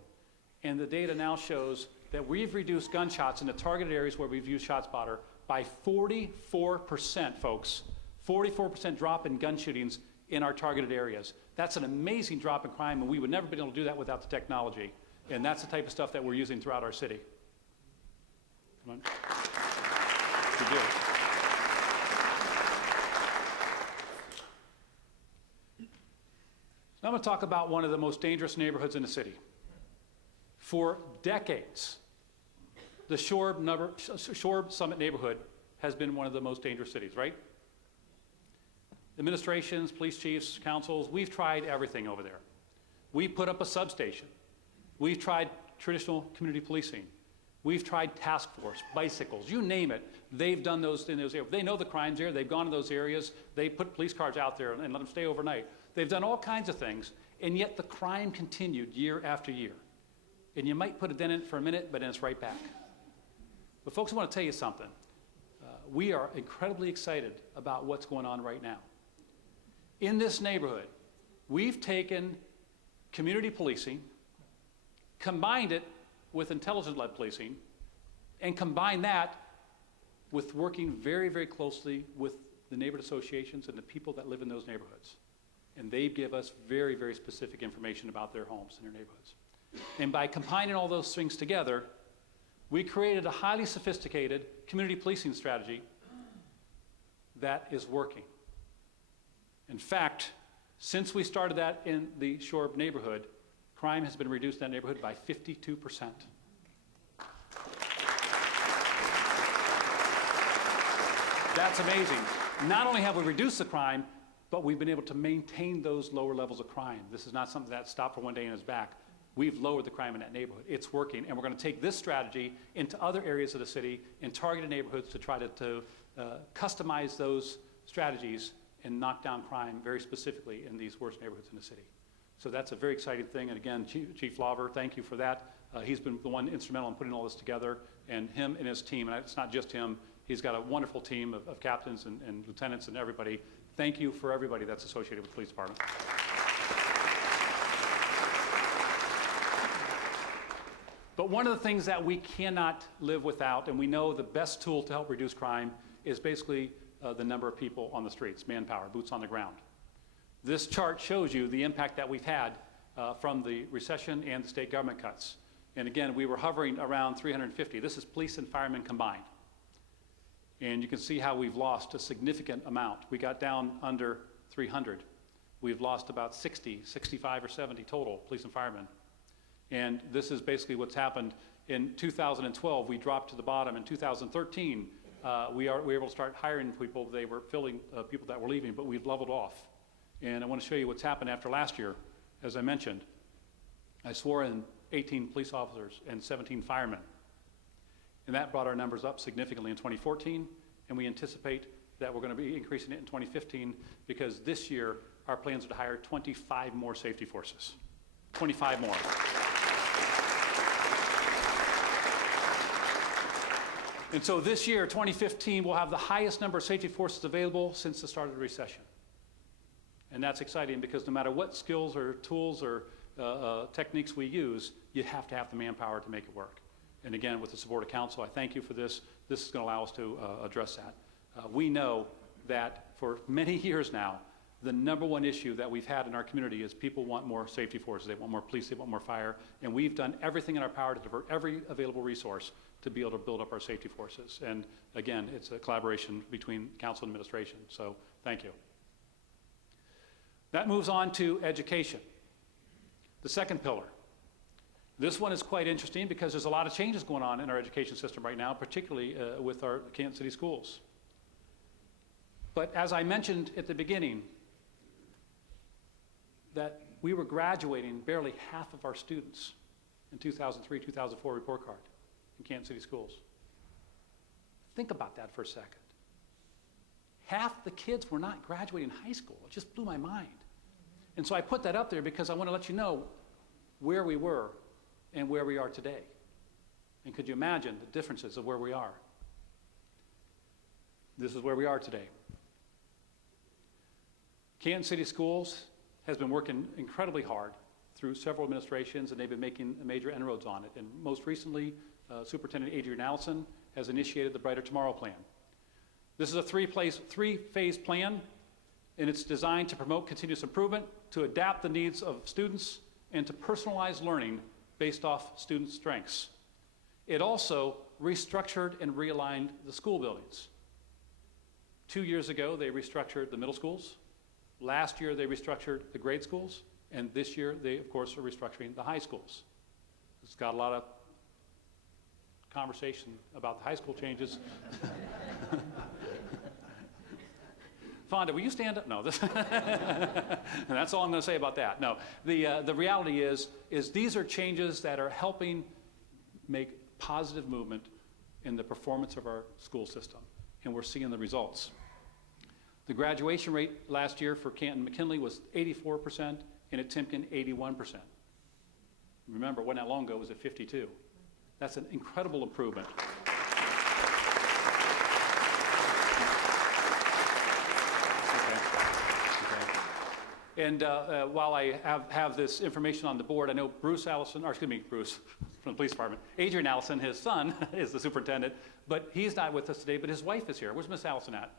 And the data now shows that we've reduced gunshots in the targeted areas where we've used ShotSpotter by 44%, folks. 44% drop in gun shootings in our targeted areas. That's an amazing drop in crime, and we would never be able to do that without the technology. And that's the type of stuff that we're using throughout our city. Come on. Good deal. Now I'm going to talk about one of the most dangerous neighborhoods in the city. For decades, the Shorb Summit neighborhood has been one of the most dangerous cities, right? Administrations, police chiefs, councils, we've tried everything over there. We put up a substation. We've tried traditional community policing. We've tried task force, bicycles, you name it. They've done those in those areas. They know the crime's there. They've gone to those areas. They put police cars out there and let them stay overnight. They've done all kinds of things, and yet the crime continued year after year. And you might put a dent in it for a minute, but then it's right back. But folks, I want to tell you something. We are incredibly excited about what's going on right now. In this neighborhood, we've taken community policing, combined it with intelligence-led policing, and combined that with working very, very closely with the neighborhood associations and the people that live in those neighborhoods. And they give us very, very specific information about their homes and their neighborhoods. And by combining all those things together, we created a highly sophisticated community policing strategy that is working. In fact, since we started that in the Shorb neighborhood, crime has been reduced in that neighborhood by 52%. That's amazing. Not only have we reduced the crime, but we've been able to maintain those lower levels of crime. This is not something that stopped for one day and is back. We've lowered the crime in that neighborhood. It's working, and we're going to take this strategy into other areas of the city in targeted neighborhoods to try to customize those strategies and knock down crime very specifically in these worst neighborhoods in the city. So that's a very exciting thing, and again, Chief Lawver, thank you for that. He's been the one instrumental in putting all this together, and him and his team, and it's not just him, he's got a wonderful team of captains and lieutenants and everybody. Thank you for everybody that's associated with the police department. But one of the things that we cannot live without, and we know the best tool to help reduce crime is basically the number of people on the streets, manpower, boots on the ground. This chart shows you the impact that we've had from the recession and the state government cuts. And again, we were hovering around 350. This is police and firemen combined. And you can see how we've lost a significant amount. We got down under 300. We've lost about 60, 65 or 70 total police and firemen. And this is basically what's happened. In 2012, we dropped to the bottom. In 2013, we were able to start hiring people. They were filling people that were leaving, but we've leveled off. And I want to show you what's happened after last year. As I mentioned, I swore in 18 police officers and 17 firemen. And that brought our numbers up significantly in 2014, and we anticipate that we're going to be increasing it in 2015 because this year our plans are to hire 25 more safety forces. 25 more. And so this year, 2015, we'll have the highest number of safety forces available since the start of the recession. And that's exciting because no matter what skills or tools or techniques we use, you have to have the manpower to make it work. And again, with the support of council, I thank you for this. This is going to allow us to address that. We know that for many years now, the number one issue that we've had in our community is people want more safety forces. They want more police, they want more fire. And we've done everything in our power to divert every available resource to be able to build up our safety forces. And again, it's a collaboration between council and administration. So thank you. That moves on to education, the second pillar. This one is quite interesting because there's a lot of changes going on in our education system right now, particularly with our Canton City schools. But as I mentioned at the beginning, that we were graduating barely half of our students in 2003, 2004 report card in Canton City schools. Think about that for a second. Half the kids were not graduating high school. It just blew my mind. And so I put that up there because I want to let you know where we were and where we are today. And could you imagine the differences of where we are? This is where we are today. Canton City Schools has been working incredibly hard through several administrations, and they've been making major inroads on it. And most recently, Superintendent Adrian Allison has initiated the Brighter Tomorrow Plan. This is a three-phase plan, and it's designed to promote continuous improvement, to adapt the needs of students, and to personalize learning based off students' strengths. It also restructured and realigned the school buildings. 2 years ago, they restructured the middle schools. Last year, they restructured the grade schools. And this year, they, of course, are restructuring the high schools. It's got a lot of conversation about the high school changes. Fonda, will you stand up? No, that's all I'm going to say about that. No, the reality is these are changes that are helping make positive movement in the performance of our school system, and we're seeing the results. The graduation rate last year for Canton McKinley was 84%, and at Timken, 81%. Remember, it wasn't that long ago, it was at 52. That's an incredible improvement. And while I have this information on the board, I know Bruce Allison, or excuse me, Bruce from the police department, Adrian Allison, his son, is the superintendent, but he's not with us today, but his wife is here. Where's Miss Allison at?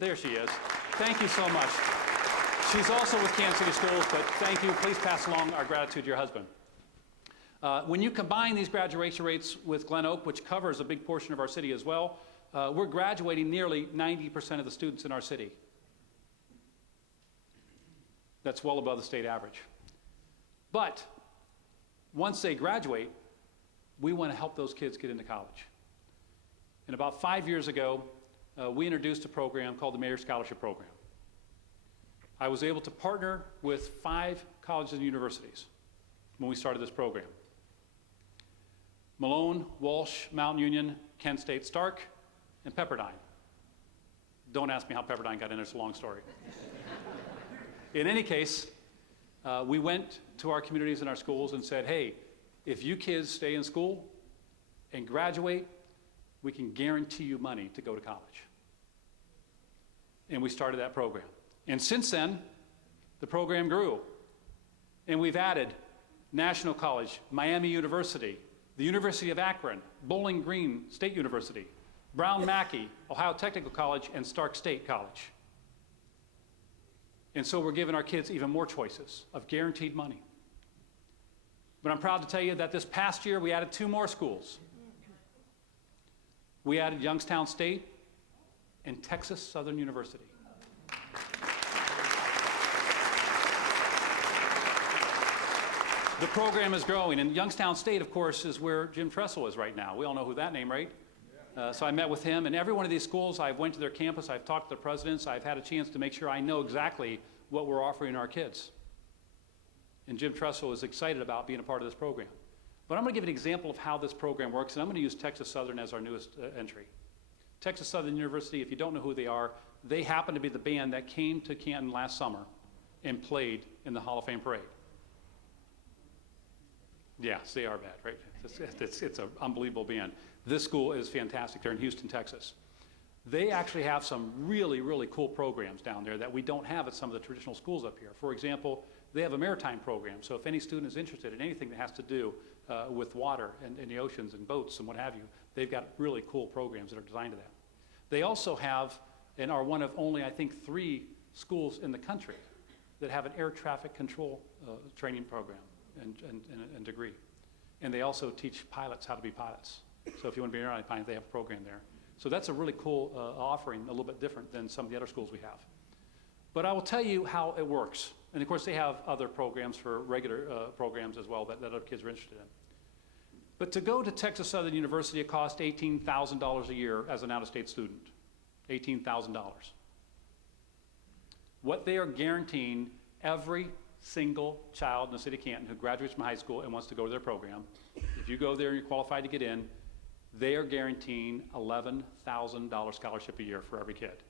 There she is. Thank you so much. She's also with Canton City Schools, but thank you. Please pass along our gratitude to your husband. When you combine these graduation rates with Glen Oak, which covers a big portion of our city as well, we're graduating nearly 90% of the students in our city. That's well above the state average. But once they graduate, we want to help those kids get into college. And about 5 years ago, we introduced a program called the Mayor's Scholarship Program. I was able to partner with 5 colleges and universities when we started this program. Malone, Walsh, Mount Union, Kent State Stark, and Pepperdine. Don't ask me how Pepperdine got in, it's a long story. In any case, we went to our communities and our schools and said, hey, if you kids stay in school and graduate, we can guarantee you money to go to college. And we started that program. And since then, the program grew. And we've added National College, Miami University, the University of Akron, Bowling Green State University, Brown Mackie, Ohio Technical College, and Stark State College. And so we're giving our kids even more choices of guaranteed money. But I'm proud to tell you that this past year we added 2 more schools. We added Youngstown State and Texas Southern University. The program is growing, and Youngstown State, of course, is where Jim Tressel is right now. We all know who that name, right? So I met with him, and every one of these schools, I've went to their campus, I've talked to the presidents, I've had a chance to make sure I know exactly what we're offering our kids. And Jim Tressel is excited about being a part of this program. But I'm going to give an example of how this program works, and I'm going to use Texas Southern as our newest entry. Texas Southern University, if you don't know who they are, they happen to be the band that came to Canton last summer and played in the Hall of Fame parade. Yes, they are bad, right? It's an unbelievable band. This school is fantastic. They're in Houston, Texas. They actually have some really, really cool programs down there that we don't have at some of the traditional schools up here. For example, they have a maritime program. So if any student is interested in anything that has to do with water and the oceans and boats and what have you, they've got really cool programs that are designed to that. They also have, and are one of only, I think, 3 schools in the country that have an air traffic control training program and degree. And they also teach pilots how to be pilots. So if you want to be an airline pilot, they have a program there. So that's a really cool offering, a little bit different than some of the other schools we have. But I will tell you how it works. And of course, they have other programs for regular programs as well that other kids are interested in. But to go to Texas Southern University, it costs $18,000 a year as an out-of-state student. $18,000. What they are guaranteeing every single child in the city of Canton who graduates from high school and wants to go to their program, if you go there and you're qualified to get in, they are guaranteeing $11,000 scholarship a year for every kid.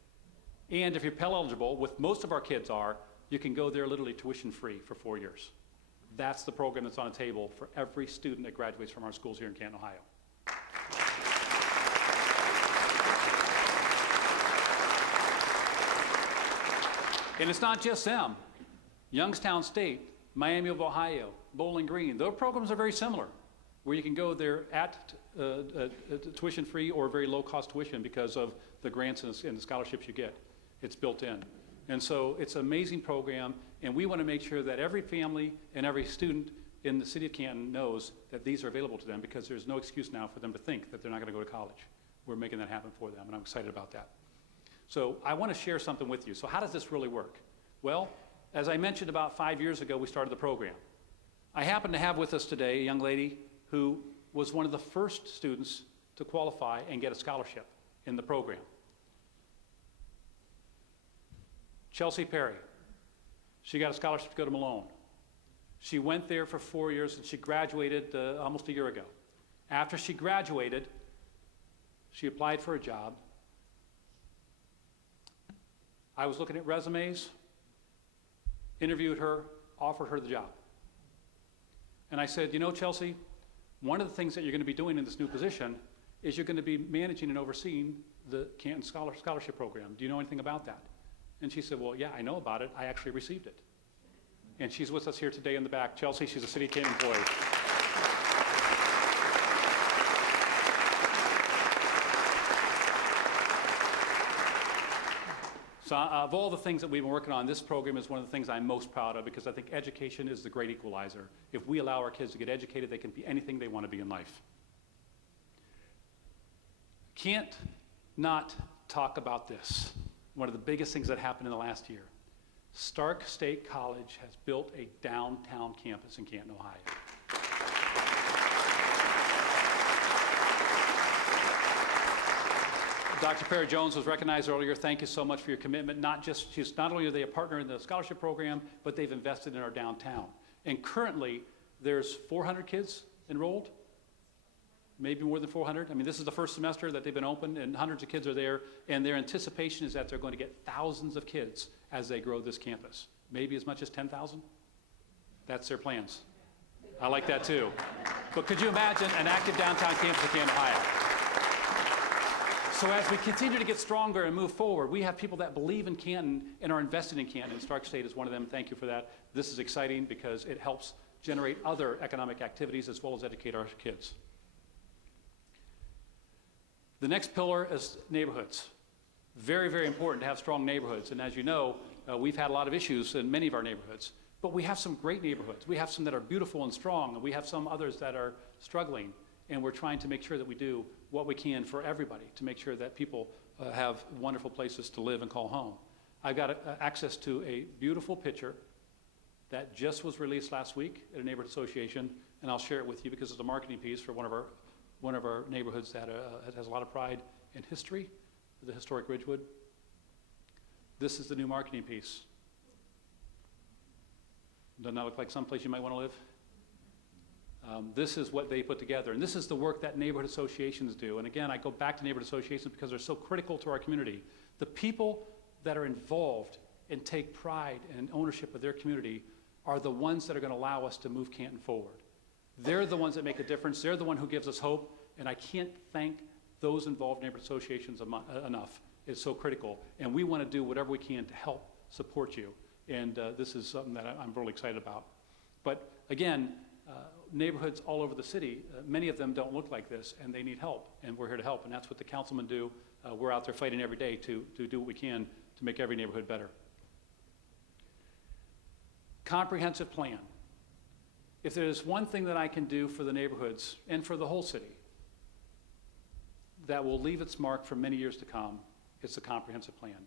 And if you're Pell eligible, with most of our kids are, you can go there literally tuition free for 4 years. That's the program that's on the table for every student that graduates from our schools here in Canton, Ohio. And it's not just them. Youngstown State, Miami of Ohio, Bowling Green, those programs are very similar, where you can go there at tuition free or very low cost tuition because of the grants and the scholarships you get. It's built in. And so it's an amazing program, and we want to make sure that every family and every student in the city of Canton knows that these are available to them, because there's no excuse now for them to think that they're not going to go to college. We're making that happen for them, and I'm excited about that. So I want to share something with you. So how does this really work? Well, as I mentioned, about 5 years ago, we started the program. I happen to have with us today a young lady who was one of the first students to qualify and get a scholarship in the program. Chelsea Perry. She got a scholarship to go to Malone. She went there for 4 years, and she graduated almost a year ago. After she graduated, she applied for a job. I was looking at resumes, interviewed her, offered her the job. And I said, you know, Chelsea, one of the things that you're going to be doing in this new position is you're going to be managing and overseeing the Canton Scholarship Program. Do you know anything about that? And she said, well, yeah, I know about it. I actually received it. And she's with us here today in the back. Chelsea, she's a City of Canton employee. So of all the things that we've been working on, this program is one of the things I'm most proud of, because I think education is the great equalizer. If we allow our kids to get educated, they can be anything they want to be in life. Can't not talk about this. One of the biggest things that happened in the last year. Stark State College has built a downtown campus in Canton, Ohio. Dr. Perry Jones was recognized earlier. Thank you so much for your commitment. Not only are they a partner in the scholarship program, but they've invested in our downtown. And currently, there's 400 kids enrolled, maybe more than 400. I mean, this is the first semester that they've been open, and hundreds of kids are there. And their anticipation is that they're going to get thousands of kids as they grow this campus, maybe as much as 10,000. That's their plans. I like that too. But could you imagine an active downtown campus in Canton, Ohio? So as we continue to get stronger and move forward, we have people that believe in Canton and are invested in Canton, and Stark State is one of them. Thank you for that. This is exciting because it helps generate other economic activities as well as educate our kids. The next pillar is neighborhoods. Very, very important to have strong neighborhoods. And as you know, we've had a lot of issues in many of our neighborhoods. But we have some great neighborhoods. We have some that are beautiful and strong, and we have some others that are struggling. And we're trying to make sure that we do what we can for everybody to make sure that people have wonderful places to live and call home. I got access to a beautiful picture that just was released last week at a neighborhood association, and I'll share it with you because it's a marketing piece for one of our neighborhoods that has a lot of pride in history, the historic Ridgewood. This is the new marketing piece. Doesn't that look like someplace you might want to live? This is what they put together, and this is the work that neighborhood associations do. And again, I go back to neighborhood associations because they're so critical to our community. The people that are involved and take pride and ownership of their community are the ones that are going to allow us to move Canton forward. They're the ones that make a difference. They're the one who gives us hope, and I can't thank those involved in neighborhood associations enough. It's so critical, and we want to do whatever we can to help support you. And this is something that I'm really excited about. But again, neighborhoods all over the city, many of them don't look like this, and they need help, and we're here to help, and that's what the councilmen do. We're out there fighting every day to do what we can to make every neighborhood better. Comprehensive plan. If there's one thing that I can do for the neighborhoods and for the whole city that will leave its mark for many years to come, it's a comprehensive plan.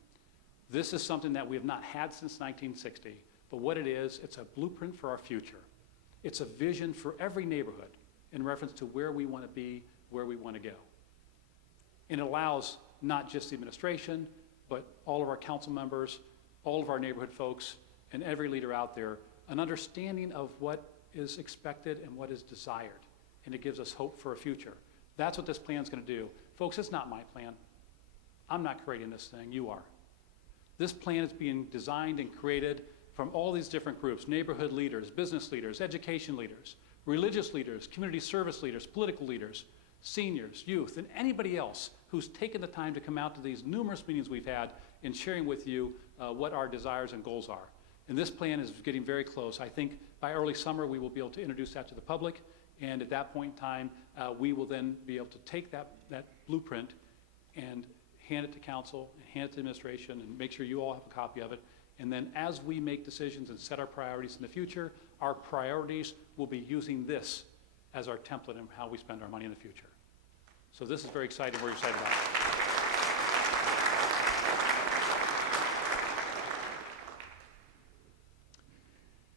This is something that we have not had since 1960, but what it is, it's a blueprint for our future. It's a vision for every neighborhood in reference to where we want to be, where we want to go. And it allows not just the administration, but all of our council members, all of our neighborhood folks, and every leader out there, an understanding of what is expected and what is desired. And it gives us hope for a future. That's what this plan is going to do. Folks, it's not my plan. I'm not creating this thing, you are. This plan is being designed and created from all these different groups: neighborhood leaders, business leaders, education leaders, religious leaders, community service leaders, political leaders, seniors, youth, and anybody else who's taken the time to come out to these numerous meetings we've had and sharing with you what our desires and goals are. And this plan is getting very close. I think by early summer we will be able to introduce that to the public, and at that point in time we will then be able to take that blueprint and hand it to council, hand it to administration, and make sure you all have a copy of it. And then as we make decisions and set our priorities in the future, our priorities will be using this as our template in how we spend our money in the future. So this is very exciting. We're excited about it.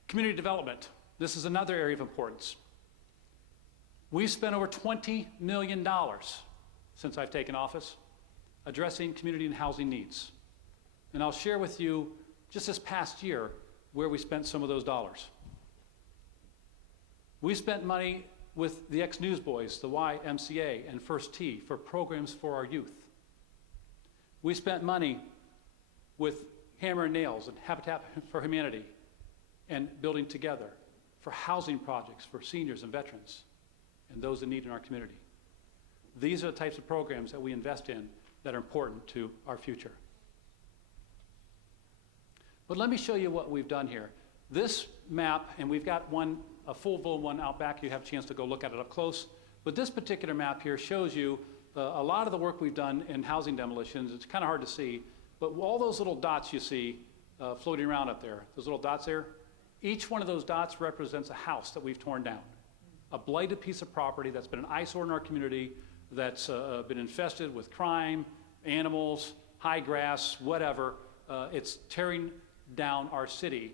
Community development. This is another area of importance. We've spent over $20 million since I've taken office addressing community and housing needs. And I'll share with you just this past year where we spent some of those dollars. We spent money with the ex-Newsboys, the YMCA, and First Tee for programs for our youth. We spent money with Hammer and Nails and Habitat for Humanity and Building Together for housing projects for seniors and veterans and those in need in our community. These are the types of programs that we invest in that are important to our future. But let me show you what we've done here. This map, and we've got a full one out back. You have a chance to go look at it up close. But this particular map here shows you a lot of the work we've done in housing demolitions. It's kind of hard to see, but all those little dots you see floating around up there, those little dots there, each one of those dots represents a house that we've torn down, a blighted piece of property that's been an eyesore in our community, that's been infested with crime, animals, high grass, whatever. It's tearing down our city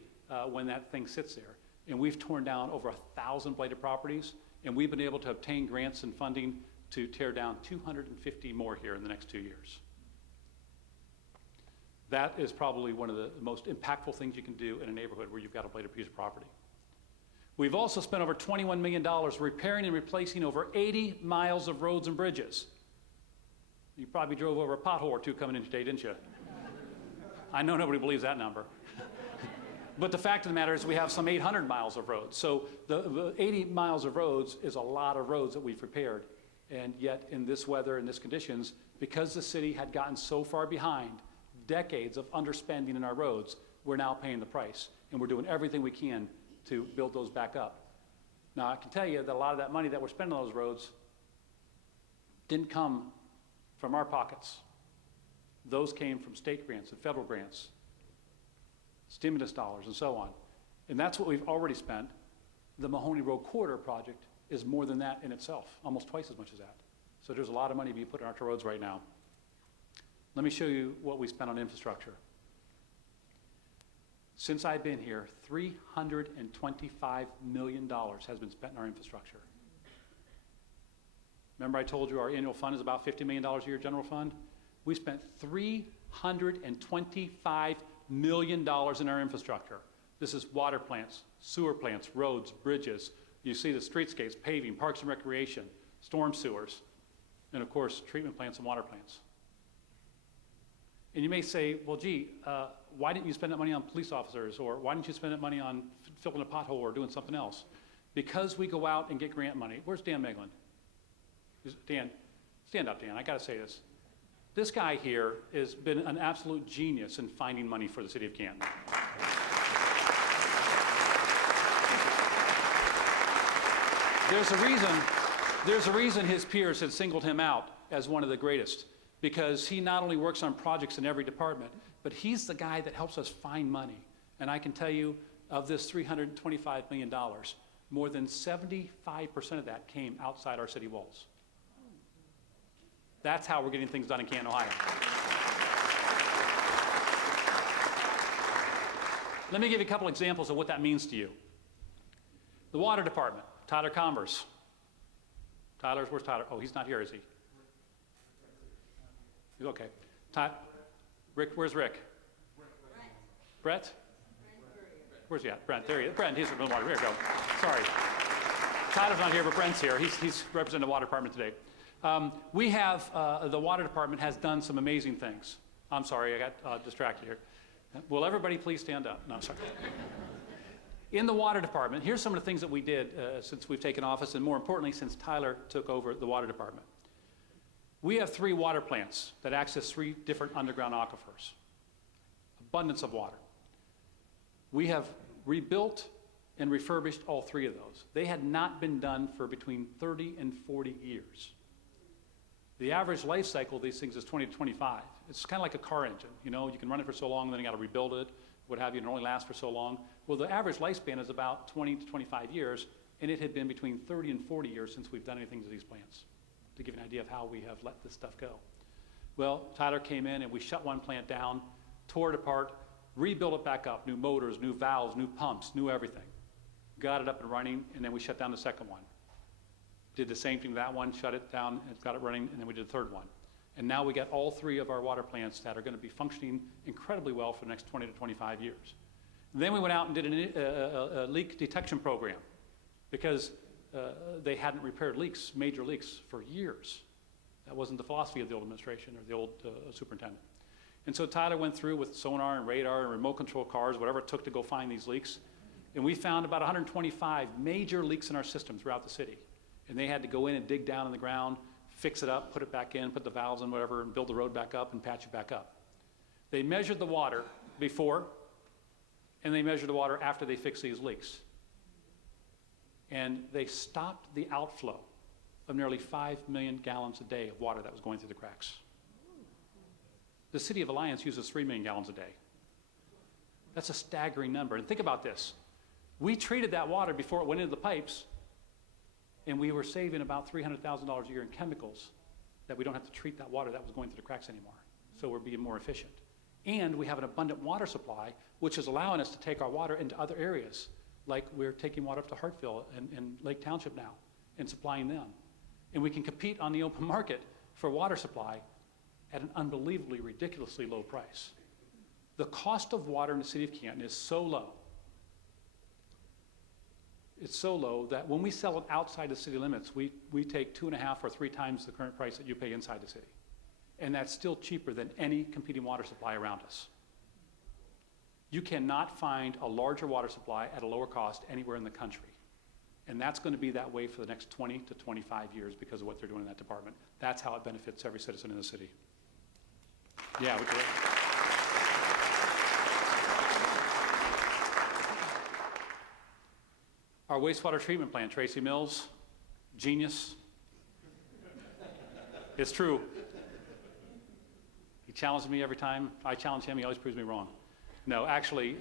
when that thing sits there. And we've torn down over 1,000 blighted properties, and we've been able to obtain grants and funding to tear down 250 more here in the next 2 years. That is probably one of the most impactful things you can do in a neighborhood where you've got a blighted piece of property. We've also spent over $21 million repairing and replacing over 80 miles of roads and bridges. You probably drove over a pothole or two coming in today, didn't you? I know nobody believes that number. But the fact of the matter is we have some 800 miles of roads. So the 80 miles of roads is a lot of roads that we've repaired. And yet in this weather and this conditions, because the city had gotten so far behind, decades of underspending in our roads, we're now paying the price. And we're doing everything we can to build those back up. Now, I can tell you that a lot of that money that we're spending on those roads didn't come from our pockets. Those came from state grants and federal grants, stimulus dollars, and so on. And that's what we've already spent. The Mahoney Road Corridor project is more than that in itself, almost twice as much as that. So there's a lot of money being put into our roads right now. Let me show you what we spent on infrastructure. Since I've been here, $325 million has been spent in our infrastructure. Remember I told you our annual fund is about $50 million a year, general fund? We spent $325 million in our infrastructure. This is water plants, sewer plants, roads, bridges. You see the streetscapes, paving, parks and recreation, storm sewers, and of course, treatment plants and water plants. And you may say, well, gee, why didn't you spend that money on police officers? Or why didn't you spend that money on filling a pothole or doing something else? Because we go out and get grant money. Where's Dan Meglin? Dan, stand up, Dan. I got to say this. This guy here has been an absolute genius in finding money for the city of Canton. There's a reason his peers had singled him out as one of the greatest, because he not only works on projects in every department, but he's the guy that helps us find money. And I can tell you, of this $325 million, more than 75% of that came outside our city walls. That's how we're getting things done in Canton, Ohio. Let me give you a couple examples of what that means to you. The water department, Tyler Converse. Where's Tyler? Oh, he's not here, is he? Okay. Rick, where's Rick? Brett? Where's he at? Brent, there he is. Brent, he's from the water. Here we go. Sorry. Tyler's not here, but Brent's here. He's representing the water department today. We have, the water department has done some amazing things. I'm sorry, I got distracted here. Will everybody please stand up? No, sorry. In the water department, here's some of the things that we did since we've taken office, and more importantly, since Tyler took over the water department. We have 3 water plants that access 3 different underground aquifers. Abundance of water. We have rebuilt and refurbished all 3 of those. They had not been done for between 30 and 40 years. The average life cycle of these things is 20 to 25. It's kind of like a car engine. You know, you can run it for so long, and then you got to rebuild it, what have you, and it only lasts for so long. Well, the average lifespan is about 20 to 25 years, and it had been between 30 and 40 years since we've done anything to these plants, to give you an idea of how we have let this stuff go. Well, Tyler came in, and we shut one plant down, tore it apart, rebuilt it back up, new motors, new valves, new pumps, new everything. Got it up and running, and then we shut down the second one. Did the same thing to that one, shut it down, and got it running, and then we did the third one. And now we got all 3 of our water plants that are going to be functioning incredibly well for the next 20 to 25 years. And then we went out and did a leak detection program, because they hadn't repaired leaks, major leaks, for years. That wasn't the philosophy of the old administration or the old superintendent. And so Tyler went through with sonar and radar and remote control cars, whatever it took to go find these leaks. And we found about 125 major leaks in our system throughout the city. And they had to go in and dig down in the ground, fix it up, put it back in, put the valves in, whatever, and build the road back up and patch it back up. They measured the water before, and they measured the water after they fixed these leaks. And they stopped the outflow of nearly 5 million gallons a day of water that was going through the cracks. The city of Alliance uses 3 million gallons a day. That's a staggering number. And think about this. We treated that water before it went into the pipes, and we were saving about $300,000 a year in chemicals that we don't have to treat that water that was going through the cracks anymore. So we're being more efficient. And we have an abundant water supply, which is allowing us to take our water into other areas, like we're taking water up to Hartville and Lake Township now and supplying them. And we can compete on the open market for water supply at an unbelievably, ridiculously low price. The cost of water in the city of Canton is so low. It's so low that when we sell it outside the city limits, we take 2.5 or 3 times the current price that you pay inside the city. And that's still cheaper than any competing water supply around us. You cannot find a larger water supply at a lower cost anywhere in the country. And that's going to be that way for the next 20 to 25 years because of what they're doing in that department. That's how it benefits every citizen in the city. Yeah, we do it. Our wastewater treatment plant, Tracy Mills, genius. It's true. He challenges me every time. I challenge him, he always proves me wrong. No, actually,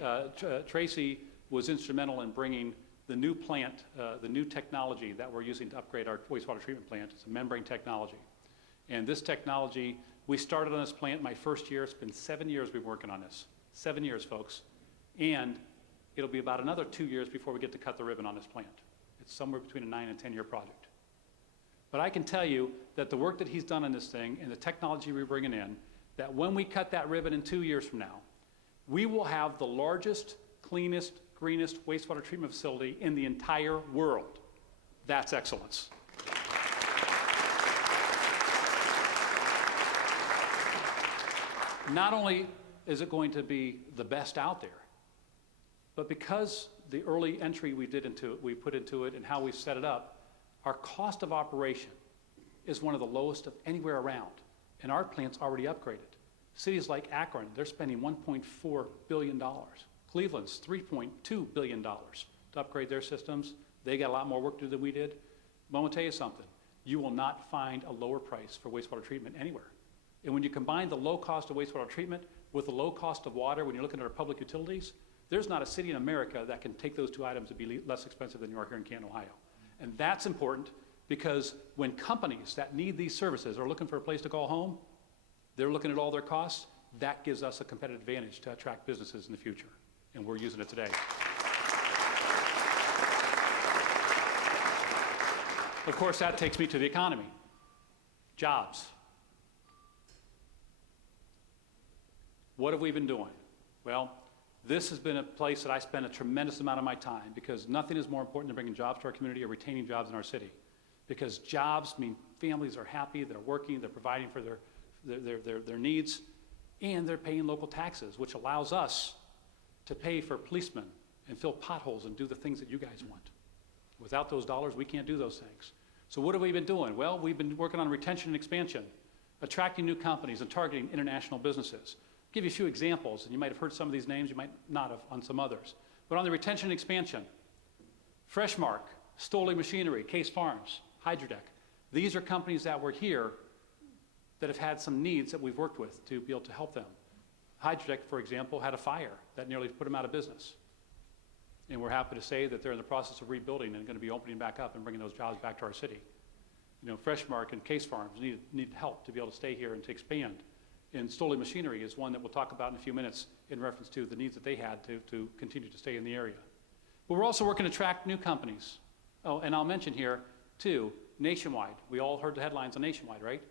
Tracy was instrumental in bringing the new plant, the new technology that we're using to upgrade our wastewater treatment plant. It's a membrane technology. And this technology, we started on this plant my first year. It's been 7 years we've been working on this. 7 years, folks. And it'll be about another 2 years before we get to cut the ribbon on this plant. It's somewhere between a 9 and 10 year project. But I can tell you that the work that he's done on this thing and the technology we're bringing in, that when we cut that ribbon in 2 years from now, we will have the largest, cleanest, greenest wastewater treatment facility in the entire world. That's excellence. Not only is it going to be the best out there, but because the early entry we put into it and how we set it up, our cost of operation is one of the lowest of anywhere around, and our plant's already upgraded. Cities like Akron, they're spending $1.4 billion. Cleveland's $3.2 billion to upgrade their systems. They got a lot more work to do than we did. But I'm going to tell you something. You will not find a lower price for wastewater treatment anywhere. And when you combine the low cost of wastewater treatment with the low cost of water, when you're looking at our public utilities, there's not a city in America that can take those two items and be less expensive than you are here in Canton, Ohio. And that's important because when companies that need these services are looking for a place to call home, they're looking at all their costs. That gives us a competitive advantage to attract businesses in the future. And we're using it today. Of course, that takes me to the economy. Jobs. What have we been doing? Well, this has been a place that I spend a tremendous amount of my time because nothing is more important than bringing jobs to our community or retaining jobs in our city. Because jobs mean families are happy, they're working, they're providing for their needs, and they're paying local taxes, which allows us to pay for policemen and fill potholes and do the things that you guys want. Without those dollars, we can't do those things. So what have we been doing? Well, we've been working on retention and expansion, attracting new companies and targeting international businesses. I'll give you a few examples, and you might have heard some of these names, you might not have on some others. But on the retention and expansion, Freshmark, Stoley Machinery, Case Farms, Hydrodeck. These are companies that were here that have had some needs that we've worked with to be able to help them. Hydrodeck, for example, had a fire that nearly put them out of business. And we're happy to say that they're in the process of rebuilding and going to be opening back up and bringing those jobs back to our city. You know, Freshmark and Case Farms need help to be able to stay here and to expand. And Stoley Machinery is one that we'll talk about in a few minutes in reference to the needs that they had to continue to stay in the area. But we're also working to attract new companies. Oh, and I'll mention here, too, Nationwide. We all heard the headlines on Nationwide, right?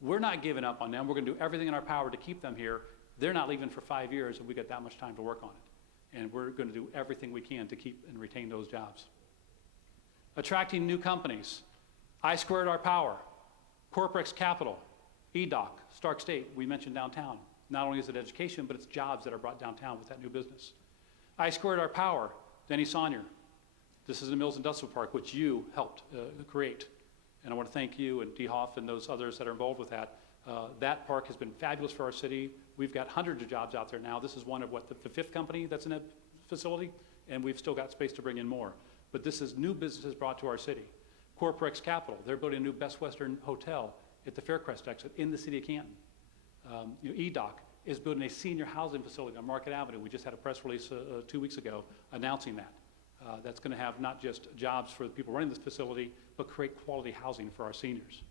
We're not giving up on them. We're going to do everything in our power to keep them here. They're not leaving for 5 years, and we got that much time to work on it. And we're going to do everything we can to keep and retain those jobs. Attracting new companies. I Squared Our Power, Corprex Capital, EDOC, Stark State, we mentioned downtown. Not only is it education, but it's jobs that are brought downtown with that new business. I Squared Our Power, Denny Saunier. This is the Mills Industrial Park, which you helped create. And I want to thank you and D. Hoff and those others that are involved with that. That park has been fabulous for our city. We've got hundreds of jobs out there now. This is one of the fifth company that's in that facility, and we've still got space to bring in more. But this is new businesses brought to our city. Corprex Capital, they're building a new Best Western hotel at the Faircrest exit in the city of Canton. EDOC is building a senior housing facility on Market Avenue. We just had a press release 2 weeks ago announcing that. That's going to have not just jobs for the people running this facility, but create quality housing for our seniors.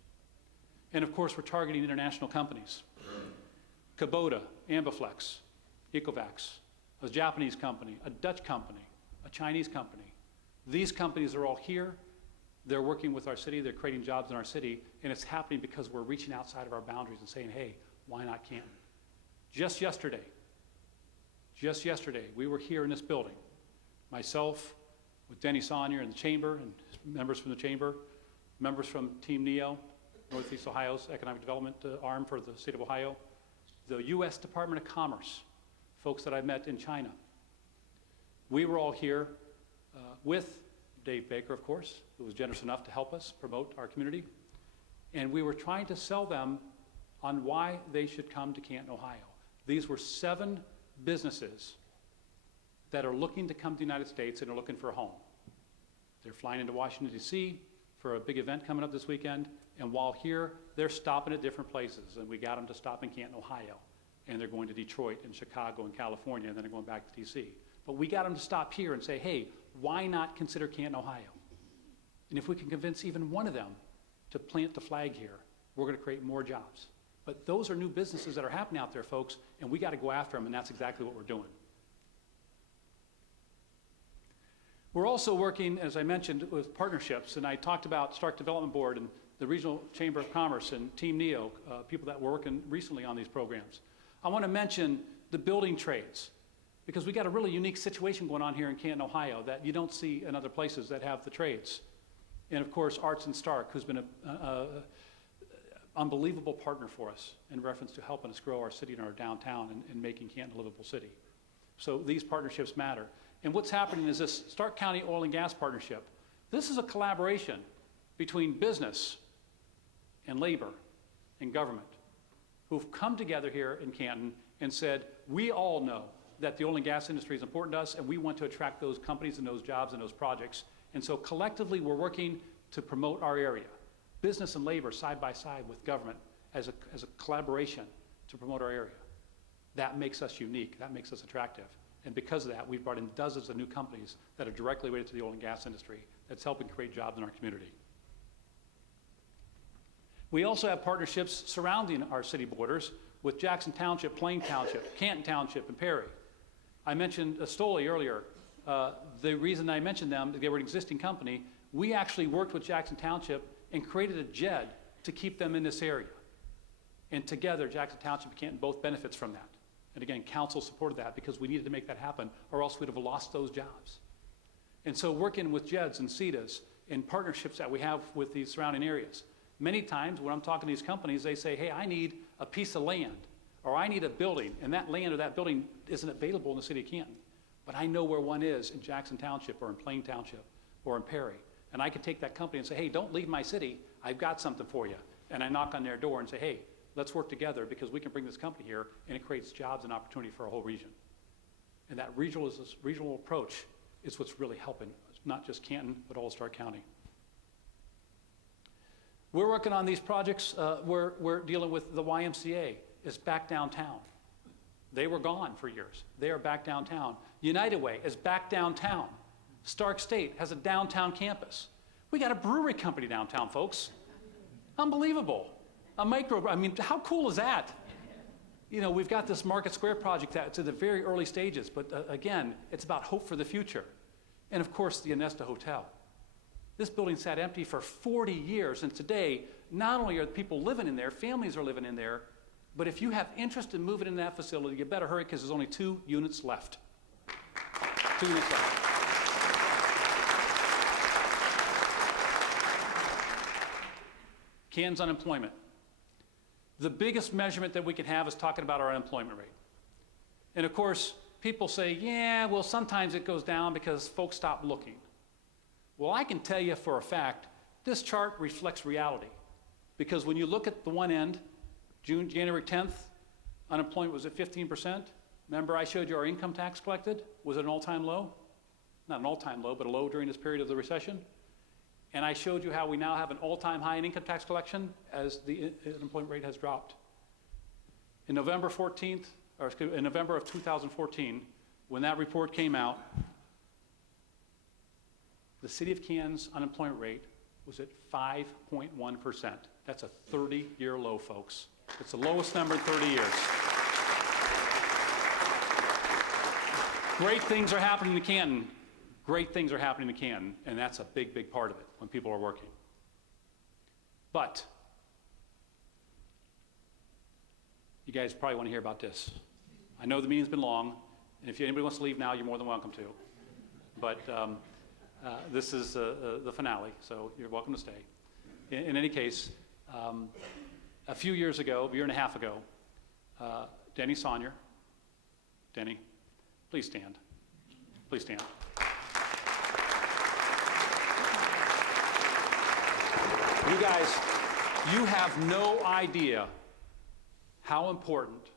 And of course, we're targeting international companies. Kubota, Ambiflex, Ecovacs, a Japanese company, a Dutch company, a Chinese company. These companies are all here. They're working with our city. They're creating jobs in our city. And it's happening because we're reaching outside of our boundaries and saying, hey, why not Canton? Just yesterday, Just yesterday, we were here in this building, myself, with Denny Saunier in the chamber, and members from the chamber, members from Team NEO, Northeast Ohio's economic development arm for the state of Ohio, the U.S. Department of Commerce, folks that I met in China. We were all here with Dave Baker, of course, who was generous enough to help us promote our community. And we were trying to sell them on why they should come to Canton, Ohio. These were 7 businesses that are looking to come to the United States and are looking for a home. They're flying into Washington, D.C. for a big event coming up this weekend, and while here, they're stopping at different places, and we got them to stop in Canton, Ohio, and they're going to Detroit and Chicago and California, and then they're going back to D.C. But we got them to stop here and say, hey, why not consider Canton, Ohio? And if we can convince even one of them to plant the flag here, we're going to create more jobs. But those are new businesses that are happening out there, folks, and we got to go after them, and that's exactly what we're doing. We're also working, as I mentioned, with partnerships, and I talked about Stark Development Board and the Regional Chamber of Commerce and Team NEO, people that were working recently on these programs. I want to mention the building trades, because we got a really unique situation going on here in Canton, Ohio, that you don't see in other places that have the trades. And of course, Arts and Stark, who's been an unbelievable partner for us in reference to helping us grow our city and our downtown and making Canton a livable city. So these partnerships matter. And what's happening is this Stark County Oil and Gas Partnership. This is a collaboration between business and labor and government who've come together here in Canton and said, we all know that the oil and gas industry is important to us, and we want to attract those companies and those jobs and those projects. And so collectively, we're working to promote our area, business and labor side by side with government as a collaboration to promote our area. That makes us unique. That makes us attractive. And because of that, we've brought in dozens of new companies that are directly related to the oil and gas industry that's helping create jobs in our community. We also have partnerships surrounding our city borders with Jackson Township, Plain Township, Canton Township, and Perry. I mentioned Astoli earlier. The reason I mentioned them, they were an existing company. We actually worked with Jackson Township and created a JED to keep them in this area. And together, Jackson Township and Canton both benefits from that. And again, council supported that because we needed to make that happen, or else we'd have lost those jobs. And so working with JEDs and CEDAs and partnerships that we have with these surrounding areas, many times when I'm talking to these companies, they say, hey, I need a piece of land, or I need a building, and that land or that building isn't available in the city of Canton. But I know where one is in Jackson Township or in Plain Township or in Perry. And I can take that company and say, hey, don't leave my city. I've got something for you. And I knock on their door and say, hey, let's work together because we can bring this company here, and it creates jobs and opportunity for a whole region. And that regional approach is what's really helping, not just Canton, but all of Stark County. We're working on these projects. We're dealing with the YMCA. It's back downtown. They were gone for years. They are back downtown. United Way is back downtown. Stark State has a downtown campus. We got a brewery company downtown, folks. Unbelievable. I mean, how cool is that? You know, we've got this Market Square project that's in the very early stages, but again, it's about hope for the future. And of course, the Anesta Hotel. This building sat empty for 40 years, and today, not only are people living in there, families are living in there, but if you have interest in moving into that facility, you better hurry because there's only 2 units left. 2 units left. Canton's unemployment. The biggest measurement that we can have is talking about our unemployment rate. And of course, people say, yeah, well, sometimes it goes down because folks stop looking. Well, I can tell you for a fact, this chart reflects reality. Because when you look at the one end, January 10th, unemployment was at 15%. Remember I showed you our income tax collected was at an all-time low? Not an all-time low, but a low during this period of the recession. And I showed you how we now have an all-time high in income tax collection as the unemployment rate has dropped. In November of 2014, when that report came out, the city of Canton's unemployment rate was at 5.1%. That's a 30-year low, folks. It's the lowest number in 30 years. Great things are happening in Canton. Great things are happening in Canton, and that's a big, big part of it when people are working. But you guys probably want to hear about this. I know the meeting's been long, And if anybody wants to leave now, you're more than welcome to. But this is the finale, so you're welcome to stay. In any case, a few years ago, a year and a half ago, Denny Sonyer, Denny, please stand. Please stand. You guys, you have no idea how important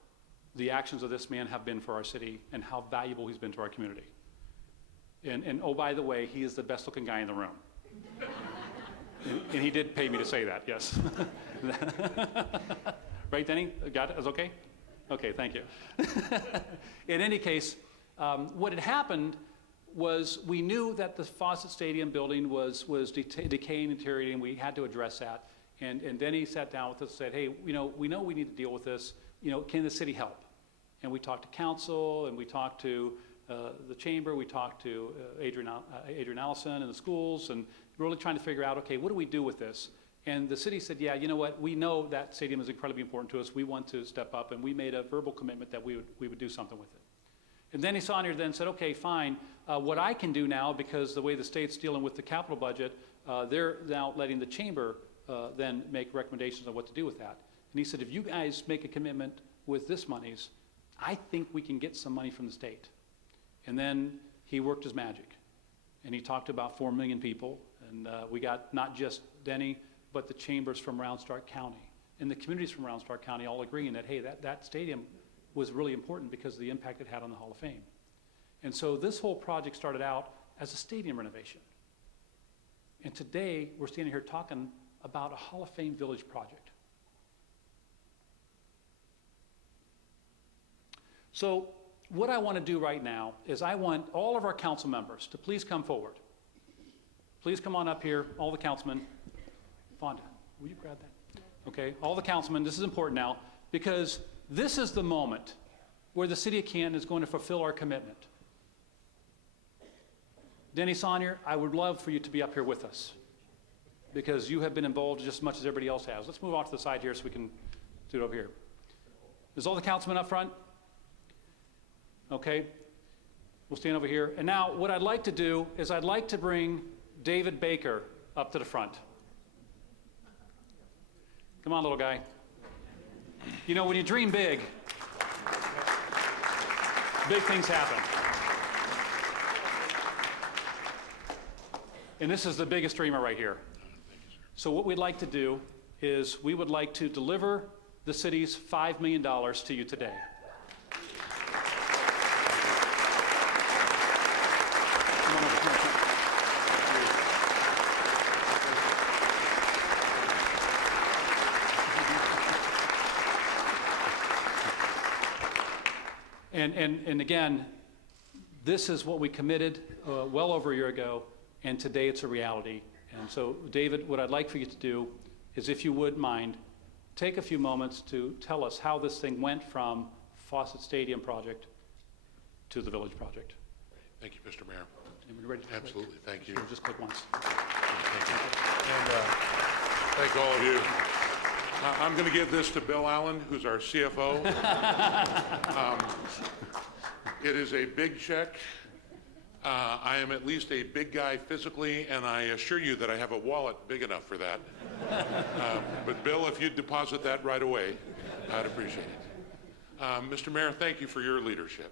the actions of this man have been for our city and how valuable he's been to our community. And oh, by the way, he is the best looking guy in the room. And he did pay me to say that, yes. Right, Denny? Got it? Is okay? Okay, thank you. In any case, what had happened was we knew that the Fawcett Stadium building was decaying and deteriorating. We had to address that. And Denny sat down with us and said, hey, we know we need to deal with this. Can the city help? And we talked to council, and we talked to the chamber, we talked to Adrian Allison and the schools, and really trying to figure out, okay, what do we do with this? And the city said, yeah, you know what, we know that stadium is incredibly important to us. We want to step up, and we made a verbal commitment that we would do something with it. And Denny Sonyer then said, okay, fine, what I can do now, because the way the state's dealing with the capital budget, they're now letting the chamber then make recommendations on what to do with that. And he said, if you guys make a commitment with this monies, I think we can get some money from the state. And then he worked his magic. And he talked to about 4 million people. And we got not just Denny, but the chambers from around Stark County. And the communities from around Stark County all agreeing that, hey, that stadium was really important because of the impact it had on the Hall of Fame. And so this whole project started out as a stadium renovation. And today, we're standing here talking about a Hall of Fame Village project. So what I want to do right now is I want all of our council members to please come forward. Please come on up here, all the councilmen. Fonda, will you grab that? Okay, all the councilmen, this is important now, because this is the moment where the city of Canton is going to fulfill our commitment. Denny Sonyer, I would love for you to be up here with us, because you have been involved just as much as everybody else has. Let's move off to the side here so we can do it over here. Is all the councilmen up front? Okay, we'll stand over here. And now what I'd like to do is I'd like to bring David Baker up to the front. Come on, little guy. When you dream big things happen. And this is the biggest dreamer right here. So what we'd like to do is we would like to deliver the city's $5 million to you today. And again, this is what we committed well over a year ago, and today it's a reality. And so, David, what I'd like for you to do is, if you would mind, take a few moments to tell us how this thing went from Fawcett Stadium project to the Village project. Thank you, Mr. Mayor. And we're ready to click. Absolutely, thank you. So just click once. Thank you. And thank all of you. I'm going to give this to Bill Allen, who's our CFO. It is a big check. I am at least a big guy physically, and I assure you that I have a wallet big enough for that. But Bill, if you'd deposit that right away, I'd appreciate it. Mr. Mayor, thank you for your leadership.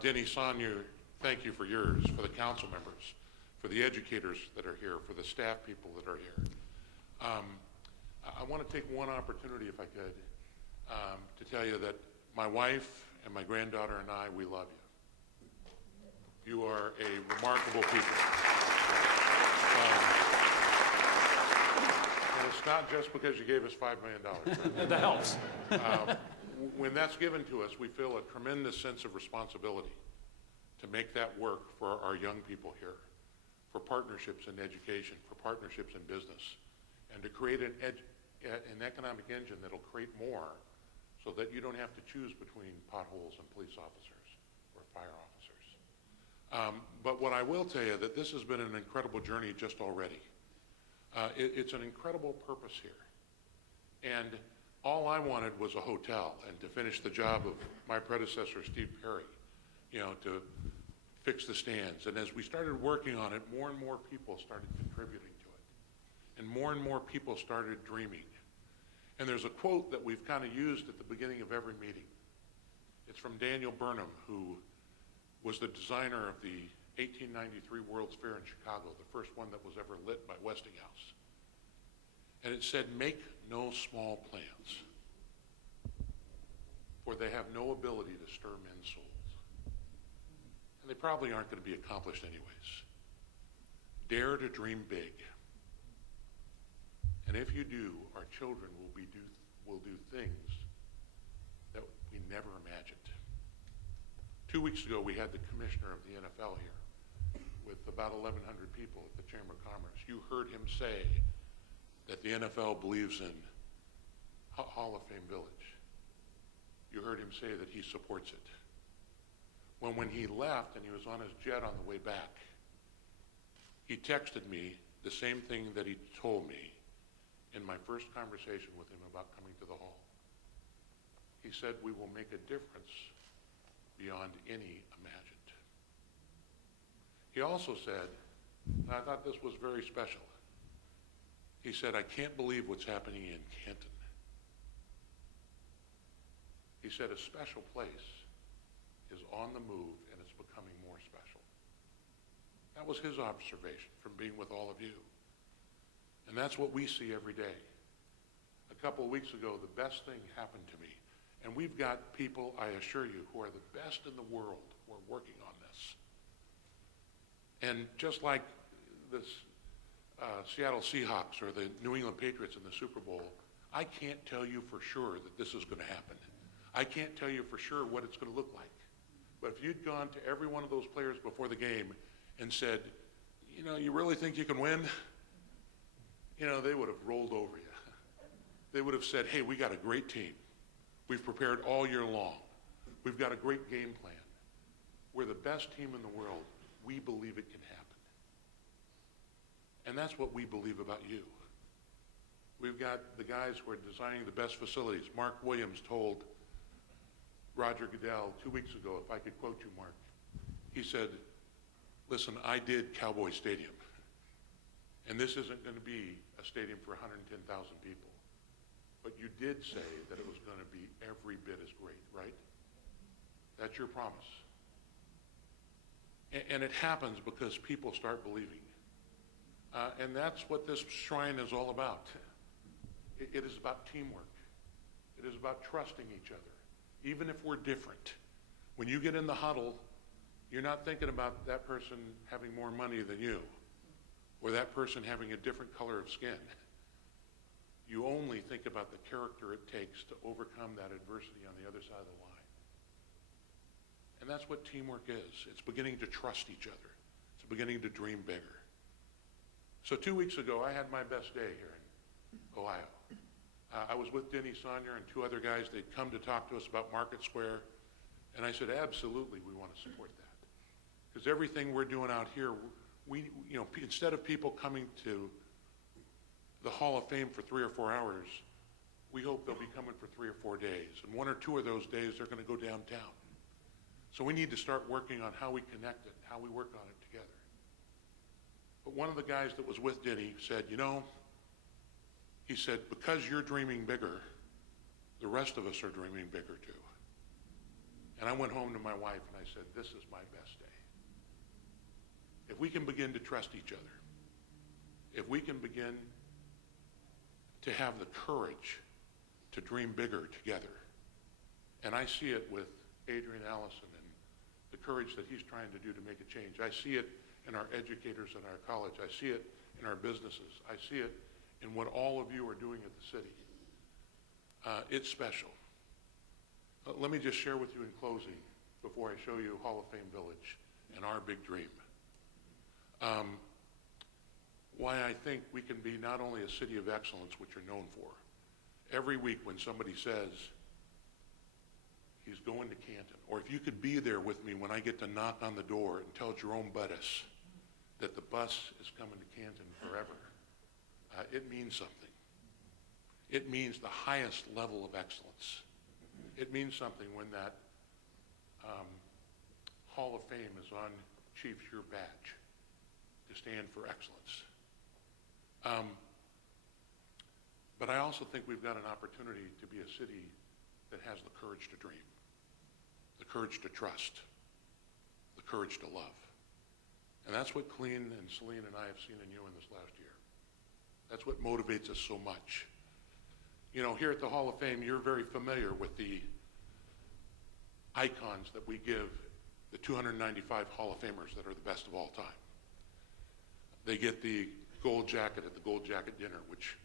Denny Sonyer, thank you for yours, for the council members, for the educators that are here, for the staff people that are here. I want to take one opportunity, if I could, to tell you that my wife and my granddaughter and I, we love you. You are a remarkable people. And it's not just because you gave us $5 million. That helps. When that's given to us, we feel a tremendous sense of responsibility to make that work for our young people here, for partnerships in education, for partnerships in business, and to create an economic engine that'll create more so that you don't have to choose between potholes and police officers or fire officers. But what I will tell you, that this has been an incredible journey just already. It's an incredible purpose here. And all I wanted was a hotel and to finish the job of my predecessor, Steve Perry, to fix the stands. And as we started working on it, more and more people started contributing to it. And more people started dreaming. And there's a quote that we've kind of used at the beginning of every meeting. It's from Daniel Burnham, who was the designer of the 1893 World's Fair in Chicago, the first one that was ever lit by Westinghouse. And it said, "Make no small plans, for they have no ability to stir men's souls." And they probably aren't going to be accomplished anyways. Dare to dream big. And if you do, our children will do things that we never imagined. 2 weeks ago, we had the commissioner of the NFL here with about 1,100 people at the Chamber of Commerce. You heard him say that the NFL believes in Hall of Fame Village. You heard him say that he supports it. When he left and he was on his jet on the way back, he texted me the same thing that he told me in my first conversation with him about coming to the hall. He said, "We will make a difference beyond any imagined." He also said, and I thought this was very special, he said, "I can't believe what's happening in Canton." He said, "A special place is on the move and it's becoming more special." That was his observation from being with all of you. And that's what we see every day. A couple of weeks ago, the best thing happened to me. And we've got people, I assure you, who are the best in the world who are working on this. And just like the Seattle Seahawks or the New England Patriots in the Super Bowl, I can't tell you for sure that this is going to happen. I can't tell you for sure what it's going to look like. But if you'd gone to every one of those players before the game and said, "You really think you can win?" They would have rolled over you. They would have said, "Hey, we got a great team. We've prepared all year long. We've got a great game plan. We're the best team in the world. We believe it can happen." And that's what we believe about you. We've got the guys who are designing the best facilities. Mark Williams told Roger Goodell 2 weeks ago, if I could quote you, Mark, he said, "Listen, I did Cowboy Stadium. And this isn't going to be a stadium for 110,000 people. But you did say that it was going to be every bit as great, right? That's your promise." And it happens because people start believing. And that's what this shrine is all about. It is about teamwork. It is about trusting each other, even if we're different. When you get in the huddle, you're not thinking about that person having more money than you, or that person having a different color of skin. You only think about the character it takes to overcome that adversity on the other side of the line. And that's what teamwork is. It's beginning to trust each other. It's beginning to dream bigger. So 2 weeks ago, I had my best day here in Ohio. I was with Denny Sonyer and 2 other guys. They'd come to talk to us about Market Square. And I said, absolutely, we want to support that. Because everything we're doing out here, instead of people coming to the Hall of Fame for 3 or 4 hours, we hope they'll be coming for 3 or 4 days. And 1 or 2 of those days, they're going to go downtown. So we need to start working on how we connect it, how we work on it together. But one of the guys that was with Denny said, he said, because you're dreaming bigger, the rest of us are dreaming bigger too. And I went home to my wife and I said, this is my best day. If we can begin to trust each other, if we can begin to have the courage to dream bigger together, and I see it with Adrian Allison and the courage that he's trying to do to make a change. I see it in our educators at our college. I see it in our businesses. I see it in what all of you are doing at the city. It's special. Let me just share with you in closing, before I show you Hall of Fame Village and our big dream, why I think we can be not only a city of excellence, which you're known for. Every week when somebody says, he's going to Canton, or if you could be there with me when I get to knock on the door and tell Jerome Bettis that the bus is coming to Canton forever, it means something. It means the highest level of excellence. It means something when that Hall of Fame is on, Chiefs, your badge to stand for excellence. But I also think we've got an opportunity to be a city that has the courage to dream, the courage to trust, the courage to love. And that's what Colleen and Celine and I have seen in you in this last year. That's what motivates us so much. You know, here at the Hall of Fame, you're very familiar with the icons that we give the 295 Hall of Famers that are the best of all time. They get the gold jacket at the Gold Jacket Dinner, which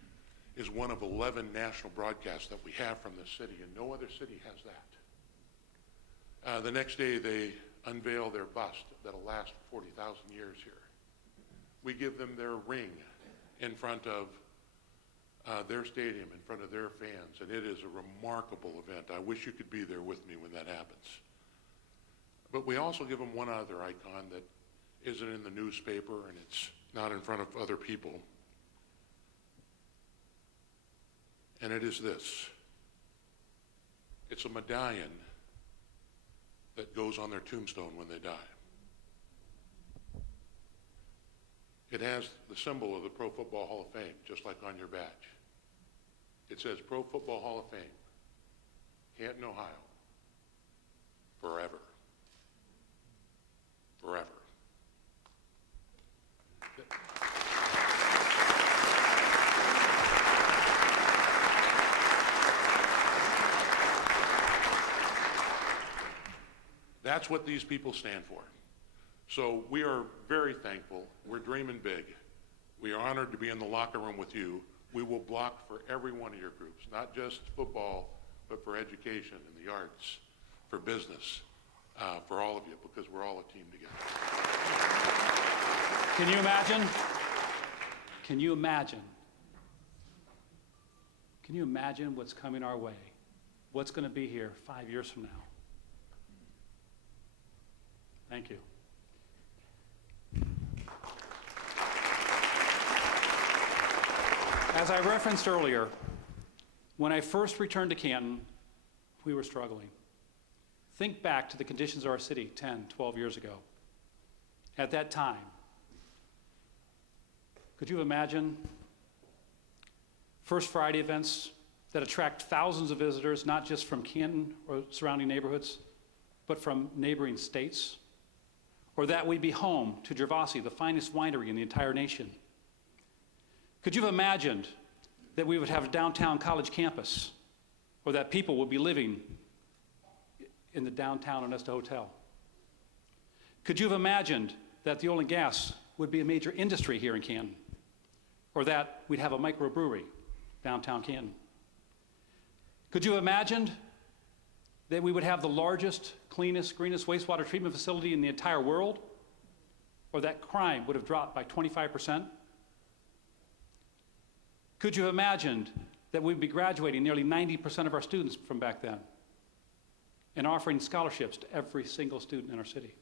is one of 11 national broadcasts that we have from this city, and no other city has that. The next day, they unveil their bust that'll last 40,000 years here. We give them their ring in front of their stadium, in front of their fans, and it is a remarkable event. I wish you could be there with me when that happens. But we also give them one other icon that isn't in the newspaper, and it's not in front of other people. And it is this. It's a medallion that goes on their tombstone when they die. It has the symbol of the Pro Football Hall of Fame, just like on your badge. It says Pro Football Hall of Fame, Canton, Ohio, forever. Forever. That's what these people stand for. So we are very thankful. We're dreaming big. We are honored to be in the locker room with you. We will block for every one of your groups, not just football, but for education and the arts, for business, for all of you, because we're all a team together. Can you imagine? Can you imagine? Can you imagine what's coming our way? What's going to be here 5 years from now? Thank you. As I referenced earlier, when I first returned to Canton, we were struggling. Think back to the conditions of our city 10, 12 years ago. At that time, could you imagine First Friday events that attract thousands of visitors, not just from Canton or surrounding neighborhoods, but from neighboring states? Or that we'd be home to Gervasi, the finest winery in the entire nation? Could you have imagined that we would have a downtown college campus, or that people would be living in the downtown Onesta Hotel? Could you have imagined that the oil and gas would be a major industry here in Canton, or that we'd have a microbrewery downtown Canton? Could you have imagined that we would have the largest, cleanest, greenest wastewater treatment facility in the entire world, or that crime would have dropped by 25%? Could you have imagined that we'd be graduating nearly 90% of our students from back then and offering scholarships to every single student in our city?